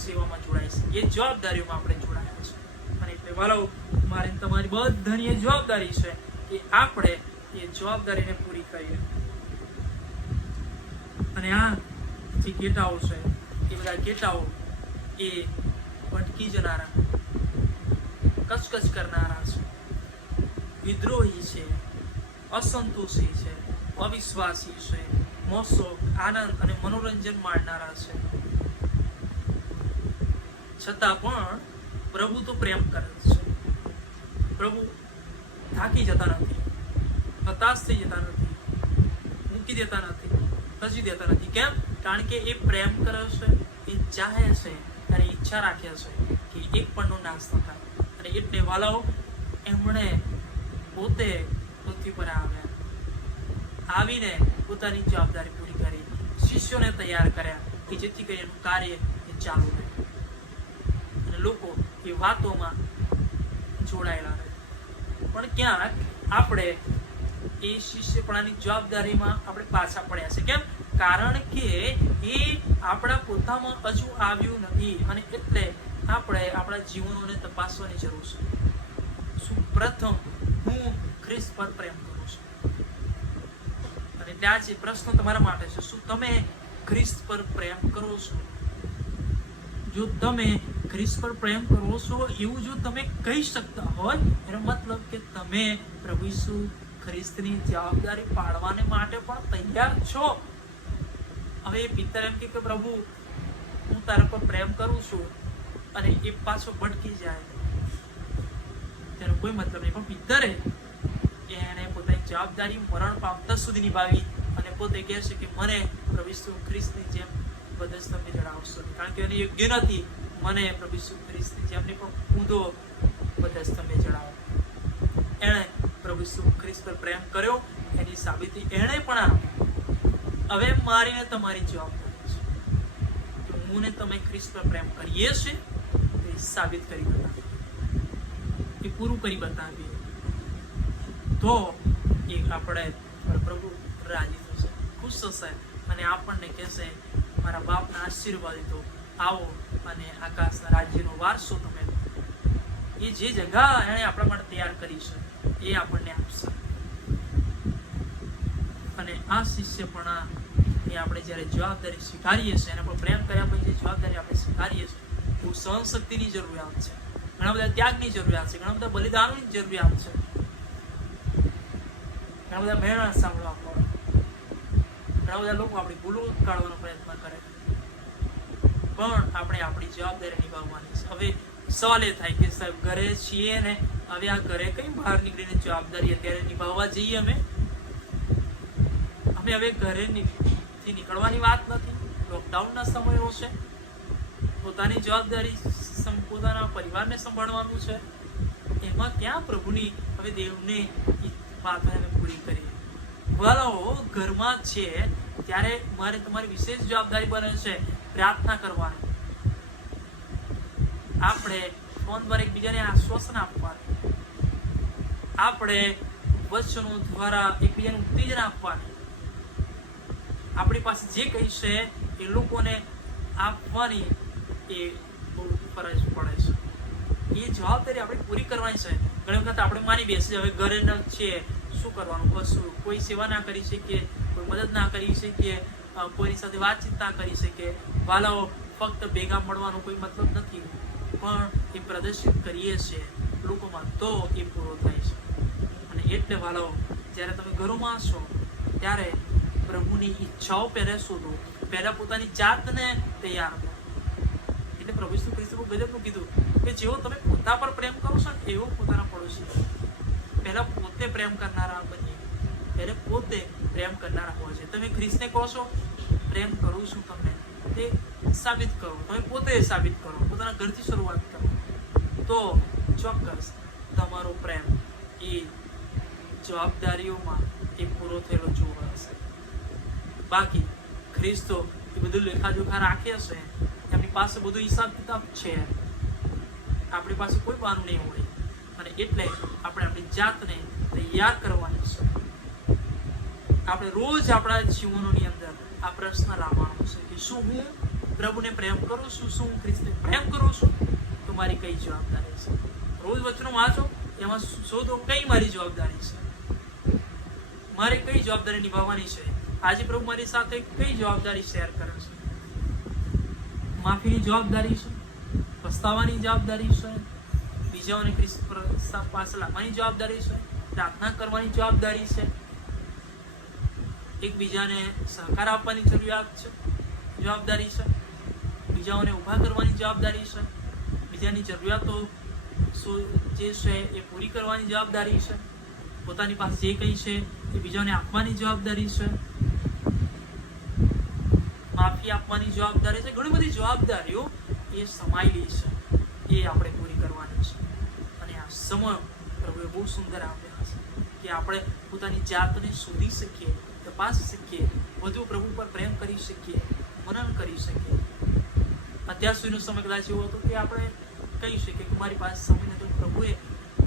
સેવામાં જોડાઈશું, એ જવાબદારીઓમાં આપણે જોડાયા છે. અને એટલે વાલાઓ મારી તમારી બધાની એ જવાબદારી છે કે આપણે એ જવાબદારીને પૂરી કરીએ. અને આ જે ગેટાઓ છે એ બધા ગેટાઓ એ ભટકી જનારા, કચકચ કરનારા છે, વિદ્રોહી છે, અસંતોષી છે, અવિશ્વાસી છે, મોસો આનંદ અને મનોરંજન માણનારા છે. છતાં પણ પ્રભુ તો પ્રેમ કરે છે. પ્રભુ થાકી જતા નથી, હતાશ થઈ જતા નથી, મૂકી દેતા નથી, તજી દેતા નથી. કેમ? કારણ કે એ પ્રેમ કરે છે, એ ચાહે છે અને ઈચ્છા રાખે છે કે એક પણનો નાશ ન થાય. અને એટલે વાલાઓ, એમણે પોતે પૃથ્વી પર આવ્યા, આવીને પોતાની જવાબદારી પૂરી કરી, શિષ્યોને તૈયાર કર્યા કે જેથી કરી એનું કાર્ય એ ચાલુ રહે અને લોકો એ વાતોમાં જોડાયેલા રહે. પણ ક્યાંક આપણે એ શિષ્યપણાની જવાબદારીમાં આપણે પાછા પડ્યા છે. કેમ? કારણ કે એ આપણા પોતામાં હજુ આવ્યું નથી. અને એટલે આપણે આપણા જીવનોને તપાસવાની જરૂર છે. શું પ્રથમ હું ખ્રિસ્ત પર પ્રેમ કરું છું? અને ત્યાં જે પ્રશ્ન તમારા માટે છે, શું તમે ખ્રિસ્ત પર પ્રેમ કરો છો? જો તમે ખ્રિસ્ત પર પ્રેમ કરો છો એવું જો તમે કહી શકતા હોય, એનો મતલબ કે તમે પ્રભુ ઈસુ ખ્રિસ્તની જવાબદારી પાડવાને માટે પણ તૈયાર છો. હવે એ પિતર એમ કે પ્રભુ હું તારા પર પ્રેમ કરું છું અને એ પાછો ભટકી જાય, તેનો કોઈ મતલબ નહીં. પણ પિતરે એને પોતાની જવાબદારી મરણ પામતા સુધી નિભાવી અને પોતે કહે છે કે મને પ્રભુ ઈસુ ખ્રિસ્તની જેમ વધસ્તંભે જણાવશો, કારણ કે એને યોગ્ય નથી મને પ્રભુ ઈસુ ખ્રિસ્તની જેમ પણ ઊંધો વધસ્તંભે જણાવો. એણે પ્રભુ ઈસુ ખ્રિસ્ત પર પ્રેમ કર્યો, એની સાબિતી એણે પણ આપી. હવે મારીને તમારી જવાબદારી છે કે હું ને તમે ખ્રિસ્ત પર પ્રેમ કરીએ છીએ એ સાબિત કરી બતાવીએ, એ પૂરું કરી બતાવીએ, તો એ આપણે પ્રભુ રાજી થશે, ખુશ થશે અને આપણને કહેશે મારા બાપના આશીર્વાદિતો આવો અને આકાશના રાજ્યનો વારસો તમે લો. એ જે જગ્યા એણે આપણા માટે તૈયાર કરી છે એ આપણને આપશે. અને આ શિષ્યપણા એ આપણે જ્યારે જવાબદારી સ્વીકારીએ છીએ, એના પર પ્રેમ કર્યા પછી જે જવાબદારી આપણે સ્વીકારીએ છીએ, બહુ સહનશક્તિની જરૂરિયાત છે, ઘણા બધા ત્યાગની જરૂરિયાત છે, ઘણા બધા બલિદાનની જરૂરિયાત છે, ઘણા બધા મહેનત સાંભળવા પડે, ઘણા બધા લોકો આપણી ભૂલો કાઢવાનો પ્રયત્ન કરે, પણ આપણે આપણી જવાબદારી નિભાવવાની છે. હવે સવાલ એ થાય કે સાહેબ ઘરે છીએ ને, હવે આ ઘરે કઈ બહાર નીકળીને જવાબદારી અત્યારે નિભાવવા જઈએ? અમે હવે ઘરે થી નીકળવાની વાત નથી. લોકડાઉનના સમયો છે, પોતાની જવાબદારી પોતાના પરિવારને સંભાળવાનું છે, એમાં ક્યાં પ્રભુની હવે દેવને વાતને અમે પૂરી કરીએ? વાલાઓ, ઘરમાં છે ત્યારે મારે તમારી વિશેષ જવાબદારી બને છે પ્રાર્થના કરવાની. આપણે ફોન પર એકબીજાને આશ્વાસન આપવાનું, આપણે વચનો દ્વારા એકબીજાને ઉત્તેજના આપવાની, આપણી પાસે જે કઈ છે એ લોકોને આપવાની એ બહુ ફરજ પડે છે. એ જવાબદારી આપણે પૂરી કરવાની છે. ઘણી વખત આપણે માની બેસીએ હવે ઘરે ન છે, શું કરવાનું, કશું કોઈ સેવા ના કરી શકીએ, કોઈ મદદ ના કરી શકીએ, કોઈની સાથે વાતચીત ના કરી શકીએ. વાલાઓ, ફક્ત ભેગા મળવાનો કોઈ મતલબ નથી, પણ એ પ્રદર્શિત કરીએ છીએ લોકોમાં તો એ પૂરો થાય છે. અને એટલે વાલાઓ, જ્યારે તમે ઘરોમાં છો ત્યારે પ્રભુની ઈચ્છાઓ પહેલા શોધો, પહેલા પોતાની જાતને તૈયાર કરો. એટલે પ્રભુ ઈસુ ખ્રિસ્તે બહુ ગજબનું કીધું કે જેવો તમે પોતા પર પ્રેમ કરો છો ને એવો પોતાના પડોશી પહેલા પોતે પ્રેમ કરનારા બનીએ, પહેલા પોતે પ્રેમ કરનારા હોય છે. તમે ખ્રિસ્તને કહો છો પ્રેમ કરું છું તમને, તે સાબિત કરો, તમે પોતે સાબિત કરો, પોતાના ઘરથી શરૂઆત કરો, તો ચોક્કસ તમારો પ્રેમ એ જવાબદારીઓમાં એ પૂરો થયેલો જોવા હશે. બાકી ખ્રિસ્તો એ બધું લેખાજોખા રાખે છે, એમની પાસે બધું હિસાબ કિતાબ છે, આપણી પાસે કોઈ બહાનું નહીં હોય. અને એટલે આપણે આપણી જાતને તૈયાર કરવાની છે. આપણે રોજ આપણા જીવનોની અંદર આ પ્રશ્ન લાવવાનો છે કે શું હું પ્રભુને પ્રેમ કરું છું, શું હું ખ્રિસ્તને પ્રેમ કરું છું, તો મારી કઈ જવાબદારી છે. રોજ વચનો વાંચો, એમાં શોધો કઈ મારી જવાબદારી છે. મારે કઈ જવાબદારી નિભાવવાની છે? આજે પ્રભુ મારી સાથે કઈ જવાબદારી શેર કરે છે? માફીની જવાબદારી છે, પસ્તાવાની જવાબદારી છે, બીજાઓને ખ્રિસ્ત પાસે લાવવાની જવાબદારી છે, પ્રાર્થના કરવાની જવાબદારી છે, એકબીજાને સહકાર આપવાની જવાબદારી છે, બીજાઓને ઊભા કરવાની જવાબદારી છે, બીજાની જરૂરિયાતો જે છે એ પૂરી કરવાની જવાબદારી છે, પોતાની પાસે જે કંઈ છે એ બીજાને આપવાની જવાબદારી છે, માફી આપવાની જવાબદારી છે. ઘણી બધી જવાબદારીઓ એ સમાયેલી છે, એ આપણે પૂરી કરવાની છે. અને આ સમય પ્રભુએ બહુ સુંદર આપ્યા છે કે આપણે પોતાની જાતને શોધી શકીએ, તપાસી શકીએ, વધુ પ્રભુ પર પ્રેમ કરી શકીએ, મનન કરી શકીએ. અત્યાર સુધીનો સમય કદાચ એવો હતો કે આપણે કહી શકીએ કે મારી પાસે સમય નથી, પ્રભુએ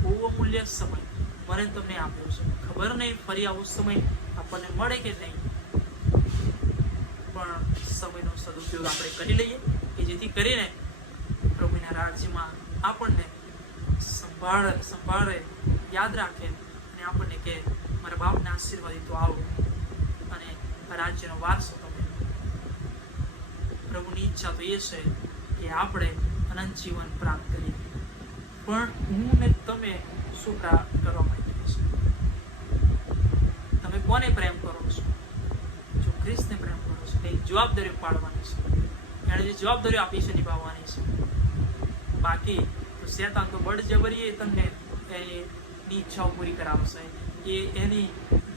બહુ અમૂલ્ય સમય મને તમને આપ્યો છે. ખબર નહીં ફરી આવો સમય આપણને મળે કે નહીં, પણ સમયનો સદુપયોગ આપણે કરી લઈએ કે જેથી કરીને પ્રભુના રાજ્યમાં આપણને સંભાળે યાદ રાખે અને આપણને કે મારા બાપના આશીર્વાદી તો આવો અને રાજ્યનો વારસો તમે. પ્રભુની ઈચ્છા તો એ છે કે આપણે અનંત જીવન પ્રાપ્ત કરીએ. પણ હું ને તમે શું પ્રાપ્ત કરવા માંગીએ છીએ? તમે કોને પ્રેમ કરો છો? જો ખ્રિસ્તને પ્રેમ કરો છો તો જવાબદારીઓ પાડવાની છે, એણે જે જવાબદારીઓ આપી છે નિભાવવાની છે. બાકી તો શેતાન તો બળજબરીએ તમને એની ઈચ્છાઓ પૂરી કરાવશે, એ એની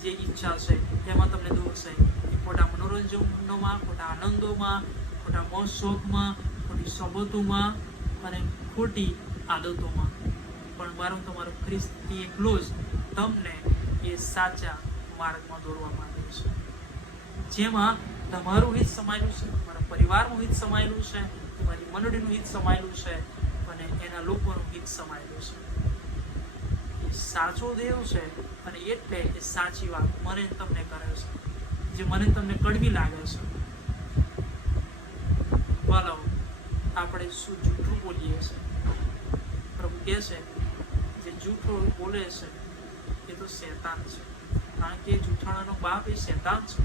જે ઈચ્છા છે એમાં તમને દોરશે. એ ખોટા મનોરંજનોમાં, ખોટા આનંદોમાં, ખોટા મોજ-શોખમાં, ખોટી સોબતોમાં અને ખોટી આદતોમાં. પણ મારો તમારો ખ્રિસ્ત એકલો જ તમને એ સાચા માર્ગમાં દોરવા માંગે છે, જેમાં તમારું હિત સમાયેલું છે, તમારા પરિવારનું હિત સમાયેલું છે, તમારી મંડળીનું હિત સમાયેલું છે અને એના લોકોનું હિત સમાયેલું છે. એ સાચો દેવ છે અને એટલે એ સાચી વાત મને તમને કરે છે, જે મને તમને કડવી લાગે છે. બોલો આપણે શું જૂઠું બોલીએ છીએ? પ્રભુ કહે છે જે જૂઠું બોલે છે એ તો શેતાન છે, કારણ કે જૂઠાણાનો બાપ એ શેતાન છે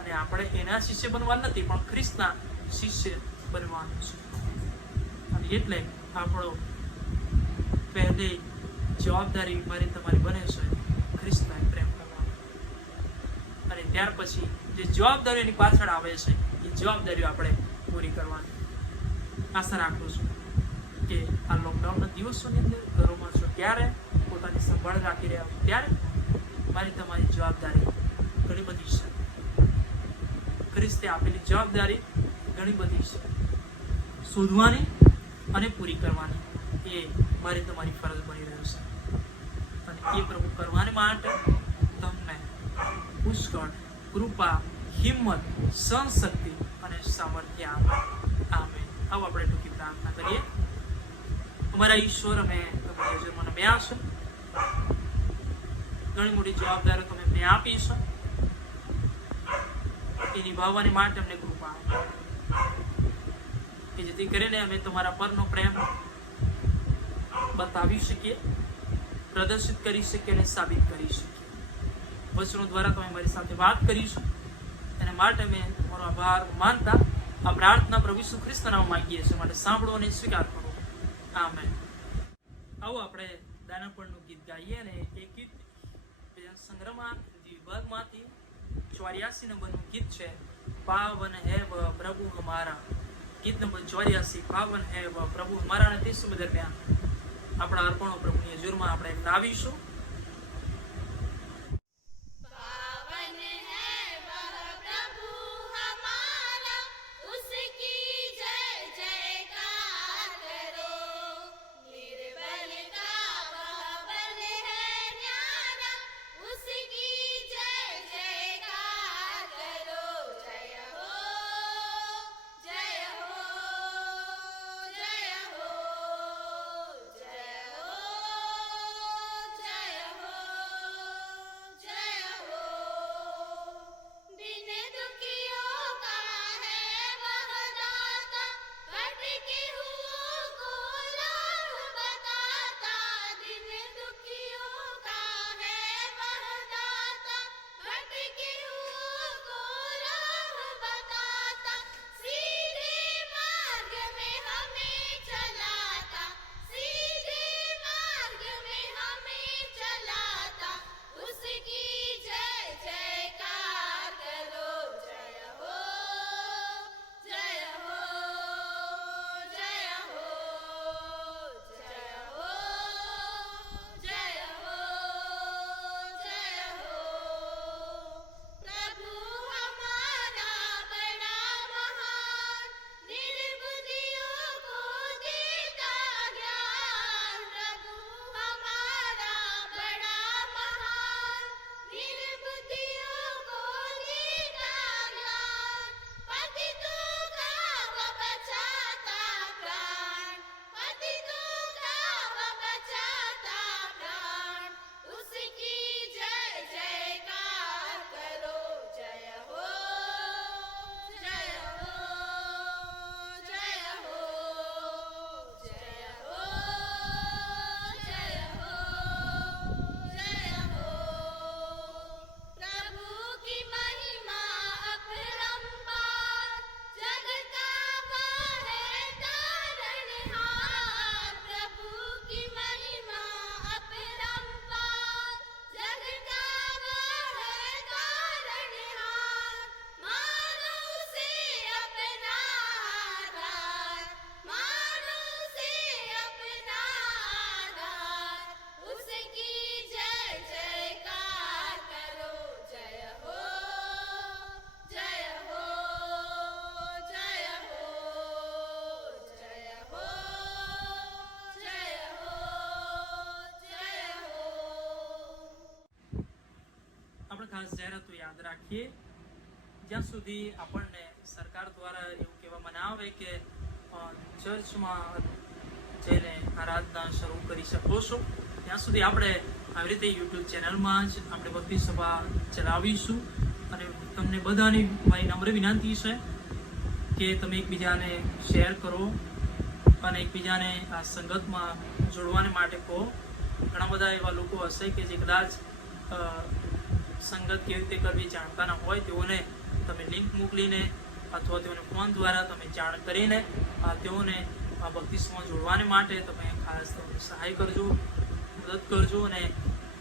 અને આપણે એના શિષ્ય બનવાનું નથી પણ ખ્રિસ્તના શિષ્ય બનવાનું છે. અને એટલે આપણો પહેલી જવાબદારી મારી તમારી બને છે ખ્રિસ્તને પ્રેમ કરવાનો. અને ત્યાર પછી જે જવાબદારીઓની પાછળ આવે છે એ જવાબદારીઓ આપણે પૂરી કરવાની. આશા રાખું છું કે આ લોકડાઉનના દિવસોની અંદર ઘરોમાં છો ત્યારે પોતાની સંભાળ રાખી રહ્યા છો ત્યારે મારી તમારી જવાબદારી ઘણી બધી છે. ખ્રિસ્તે આપેલી જવાબદારી ઘણી બધી છે, શોધવાની અને પૂરી કરવાની એ મારી તમારી ફરજ બની રહ્યો છે. અને એ પ્રભુ કરવાને માટે તમને પુષ્કળ કૃપા, હિંમત, સહનશક્તિ અને સામર્થ્ય આપે. આમેન. આવો આપણે ટૂંકી પ્રાર્થના કરીએ. અમારા ઈશ્વર, અમે તમારી હાજરમાં નમ્યા છે, ઘણી મોટી જવાબદારીઓ તમે અમને આપી છે, એ નિભાવવાની માટે અમને કૃપા આપો કે જેથી કરીને અમે તમારા પરનો પ્રેમ બતાવી શકીએ, પ્રદર્શિત કરી શકીએ અને સાબિત કરી શકીએ. વચનો દ્વારા તમે મારી સાથે વાત કરી છે એના માટે અમે તમારો આભાર માનતા આ પ્રાર્થના પ્રભુ ઈસુ ખ્રિસ્તના નામમાં માંગીએ છીએ, માટે સાંભળો અને સ્વીકાર કરો. આમેન. આવો આપણે દાનાપણનું ગીત ગાઈએ અને એ ગીત સંગ્રહમાં વિભાગમાંથી 84 નંબરનું ગીત છે, પાવન હે વહ પ્રભુ હમારા. ગીત નંબર 84, પાવન હે વહ પ્રભુ હમારા. અને તે સમય દરમિયાન આપણા અર્પણો પ્રભુની હજુરમાં આપણે લાવીશું. जय ખાસ જાહેરાતો યાદ રાખીએ. જ્યાં સુધી આપણને સરકાર દ્વારા એવું કહેવામાં ના આવે કે ચર્ચમાં જઈને આરાધના શરૂ કરી શકો છો, ત્યાં સુધી આપણે આવી રીતે યુટ્યુબ ચેનલમાં જ આપણે ભક્તિ સભા ચલાવીશું. અને તમને બધાની મારી નમ્ર વિનંતી છે કે તમે એકબીજાને શેર કરો અને એકબીજાને આ સંગતમાં જોડવાને માટે કહો. ઘણા બધા એવા લોકો હશે કે જે કદાચ સંગત કેવી રીતે કરવી જાણતા ના હોય, તેઓને તમે લિંક મોકલીને અથવા તેઓને ફોન દ્વારા તમે જાણ કરીને તેઓને આ ભક્તિસમાં જોડવાને માટે તમે ખાસ સહાય કરજો, મદદ કરજો અને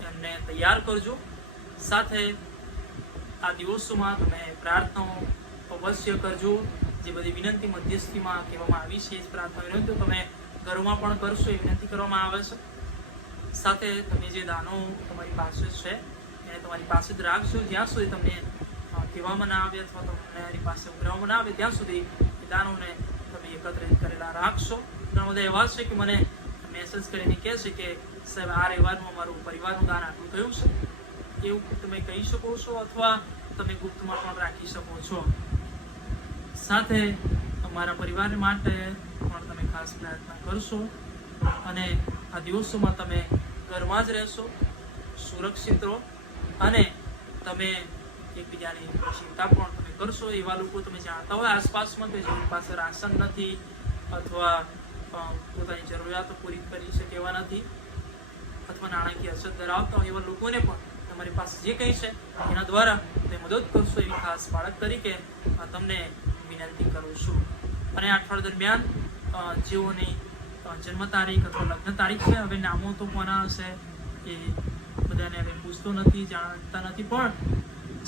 એમને તૈયાર કરજો. સાથે આ દિવસોમાં તમે પ્રાર્થનાઓ અવશ્ય કરજો. જે બધી વિનંતી મધ્યસ્થીમાં કહેવામાં આવી છે એ જ પ્રાર્થના વિનંતીઓ તમે ઘરોમાં પણ કરશો એ વિનંતી કરવામાં આવે છે. સાથે તમે જે દાનો તમારી પાસે છે એને તમારી પાસે જ રાખજો. જ્યાં સુધી તમને કહેવામાં ના આવે અથવા તમને એની પાસે ઉઘરાવવામાં ના આવે ત્યાં સુધી એ દાનોને તમે એકત્રિત કરેલા રાખશો. ઘણા બધા એવા છે કે મને મેસેજ કરીને કહે છે કે સાહેબ આ રવિવારમાં મારું પરિવારનું દાન આટલું થયું છે. એવું તમે કહી શકો છો અથવા તમે ગુપ્તમાં પણ રાખી શકો છો. સાથે તમારા પરિવાર માટે પણ તમે ખાસ પ્રાર્થના કરશો અને આ દિવસોમાં તમે ઘરમાં જ રહેશો, સુરક્ષિત રહો અને તમે એકબીજાની ચિંતા પણ તમે કરશો. એવા લોકો તમે જાણતા હોય આસપાસમાં કે જેની પાસે રાશન નથી અથવા પોતાની જરૂરિયાતો પૂરી કરી શકે એવા નથી અથવા નાણાકીય અછત ધરાવતા હોય એવા લોકોને પણ તમારી પાસે જે કંઈ છે એના દ્વારા તમે મદદ કરશો એવી ખાસ બાળક તરીકે તમને વિનંતી કરું છું. અને આ અઠવાડિયા દરમિયાન જેઓની જન્મ તારીખ અથવા લગ્ન તારીખ છે, હવે નામો તો કોના હશે એ બધાને હવે પૂછતો નથી, જાણતા નથી, પણ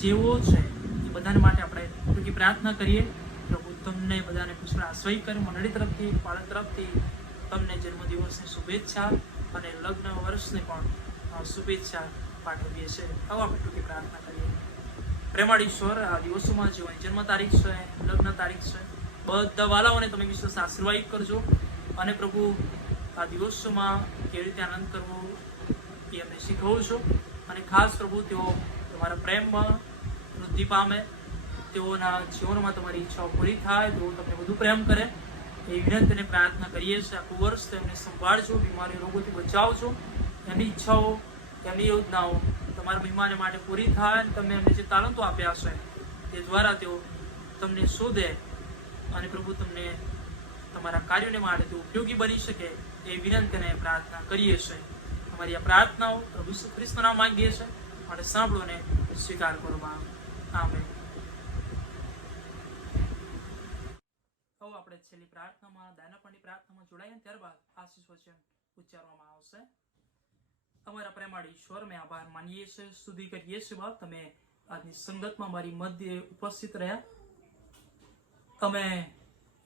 જેઓ છે એ બધાને માટે આપણે ટૂંકી પ્રાર્થના કરીએ. પ્રભુ તમને બધાને પુષ્કળ આશ્રય કરે. મંડળી તરફથી, બાળક તરફથી તમને જન્મદિવસની શુભેચ્છા અને લગ્ન વર્ષની પણ શુભેચ્છા પાઠવીએ છીએ. હવે આપણે ટૂંકી પ્રાર્થના કરીએ. પ્રેમાળ ઈશ્વર, આ દિવસોમાં જેઓની જન્મ તારીખ છે, લગ્ન તારીખ છે, બધા વાલાઓને તમે વિશેષ આશીર્વાદ કરજો અને પ્રભુ આ દિવસોમાં કેવી રીતે આનંદ કરવો એ અમને શીખવો છો. અને ખાસ પ્રભુ તેઓ તમારા પ્રેમમાં વૃદ્ધિ પામે, તેઓના જીવનમાં તમારી ઈચ્છાઓ પૂરી થાય, તેઓ તમને વધુ પ્રેમ કરે એ વિનંતી અને પ્રાર્થના કરીએ છીએ. આખું વર્ષ તેમને સંભાળજો, બીમારી રોગોથી બચાવજો, એમની ઈચ્છાઓ, એમની યોજનાઓ તમારા મહેમાન માટે પૂરી થાય અને તમે એમને જે તાલંતો આપ્યા છે તે દ્વારા તેઓ તમને શોધે અને પ્રભુ તમને તમારા કાર્યોને માટે તે ઉપયોગી બની શકે એ વિનંતી અને પ્રાર્થના કરીએ છીએ. અમારી આ પ્રાર્થનાઓ પ્રભુ ઈસુ ખ્રિસ્તના નામમાં માંગીએ છીએ, માટે સાંભળો ને સ્વીકાર કરો. આમેન. હવે આપણે છેલ્લી પ્રાર્થનામાં દાનપણની પ્રાર્થનામાં જોડાઈએ ત્યારબાદ આશીષ વચન ઉચ્ચારવામાં આવશે. અમારા પ્રેમાળ ઈશ્વર, અમે આભાર માનીએ છીએ, સ્તુતિ કરીએ છીએ બાપ, તમે આજની સંગતમાં મારી મધ્ય ઉપસ્થિત રહ્યા. અમે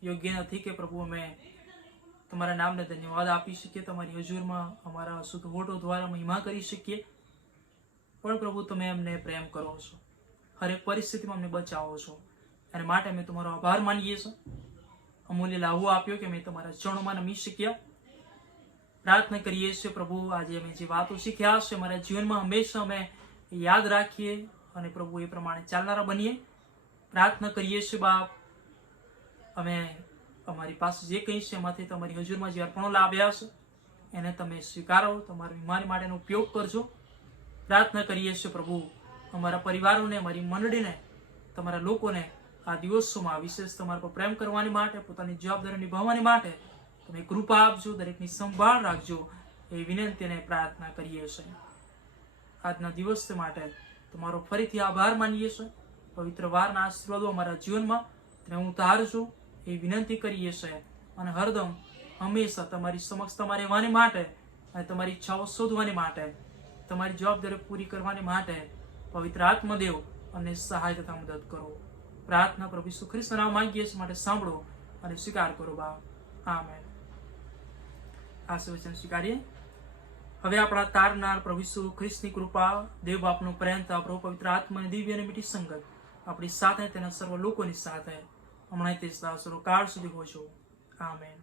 યોગ્ય નથી કે પ્રભુ અમે તમારા નામને ધન્યવાદ આપી શકીએ, તમારી હજુરમાં અમારા શુદ્ધ હોઠો દ્વારા મહિમા કરી શકીએ, પણ પ્રભુ તમે અમને પ્રેમ કરો છો, હરેક પરિસ્થિતિમાં અમને બચાવો છો. અને માટે અમે તમારો આભાર માનીએ છીએ. અમૂલ્ય લાહવો આપ્યો કે અમે તમારા ચરણોમાં નમી શક્યા. પ્રાર્થના કરીએ છીએ પ્રભુ, આજે અમે જે વાતો શીખ્યા છે અમારા જીવનમાં હંમેશા અમે યાદ રાખીએ અને પ્રભુ એ પ્રમાણે ચાલનારા બનીએ. પ્રાર્થના કરીએ છીએ બાપ, અમે અમારી પાસે જે કંઈ છે એમાંથી તમારી હજુરમાં જે અર્પણો લાવ્યા છે એને તમે સ્વીકારો, તમારી બીમારી માટેનો ઉપયોગ કરજો. પ્રાર્થના કરીએ છીએ પ્રભુ, અમારા પરિવારોને, અમારી મંડળીને, તમારા લોકોને આ દિવસોમાં વિશેષ તમારા પર પ્રેમ કરવાની માટે, પોતાની જવાબદારી નિભાવવાની માટે તમે કૃપા આપજો, દરેકની સંભાળ રાખજો એ વિનંતી અને પ્રાર્થના કરીએ છીએ. આજના દિવસ માટે તમારો ફરીથી આભાર માનીએ છીએ. પવિત્ર વારના આશીર્વાદો અમારા જીવનમાં તમે ઉતારજો એ વિનંતી કરીએ છીએ. અને હરદમ હંમેશા તમારી સમક્ષ તમારે રહેવાની માટે અને તમારી ઈચ્છાઓ શોધવાની માટે, તમારી જવાબદારી પૂરી કરવાની માટે પવિત્ર આત્મદેવ અમને સહાય તથા મદદ કરો. પ્રાર્થના પ્રભુ ઈસુ ખ્રિસ્તના નામમાં માંગીએ છીએ, માટે સાંભળો અને સ્વીકાર કરો બાપ. આમેન. આશીર્વચન સ્વીકારીએ. હવે આપણા તારનાર પ્રભુ ઈસુ ખ્રિસ્તની કૃપા, દેવ બાપનો પ્રેમ તથા પ્રભુ પવિત્ર આત્માની દિવ્ય અને મીઠી સંગત આપણી સાથે, તેના સર્વ લોકોની સાથે હમણાં તે સદા સર્વકાળ સુધી હોય. આમેન.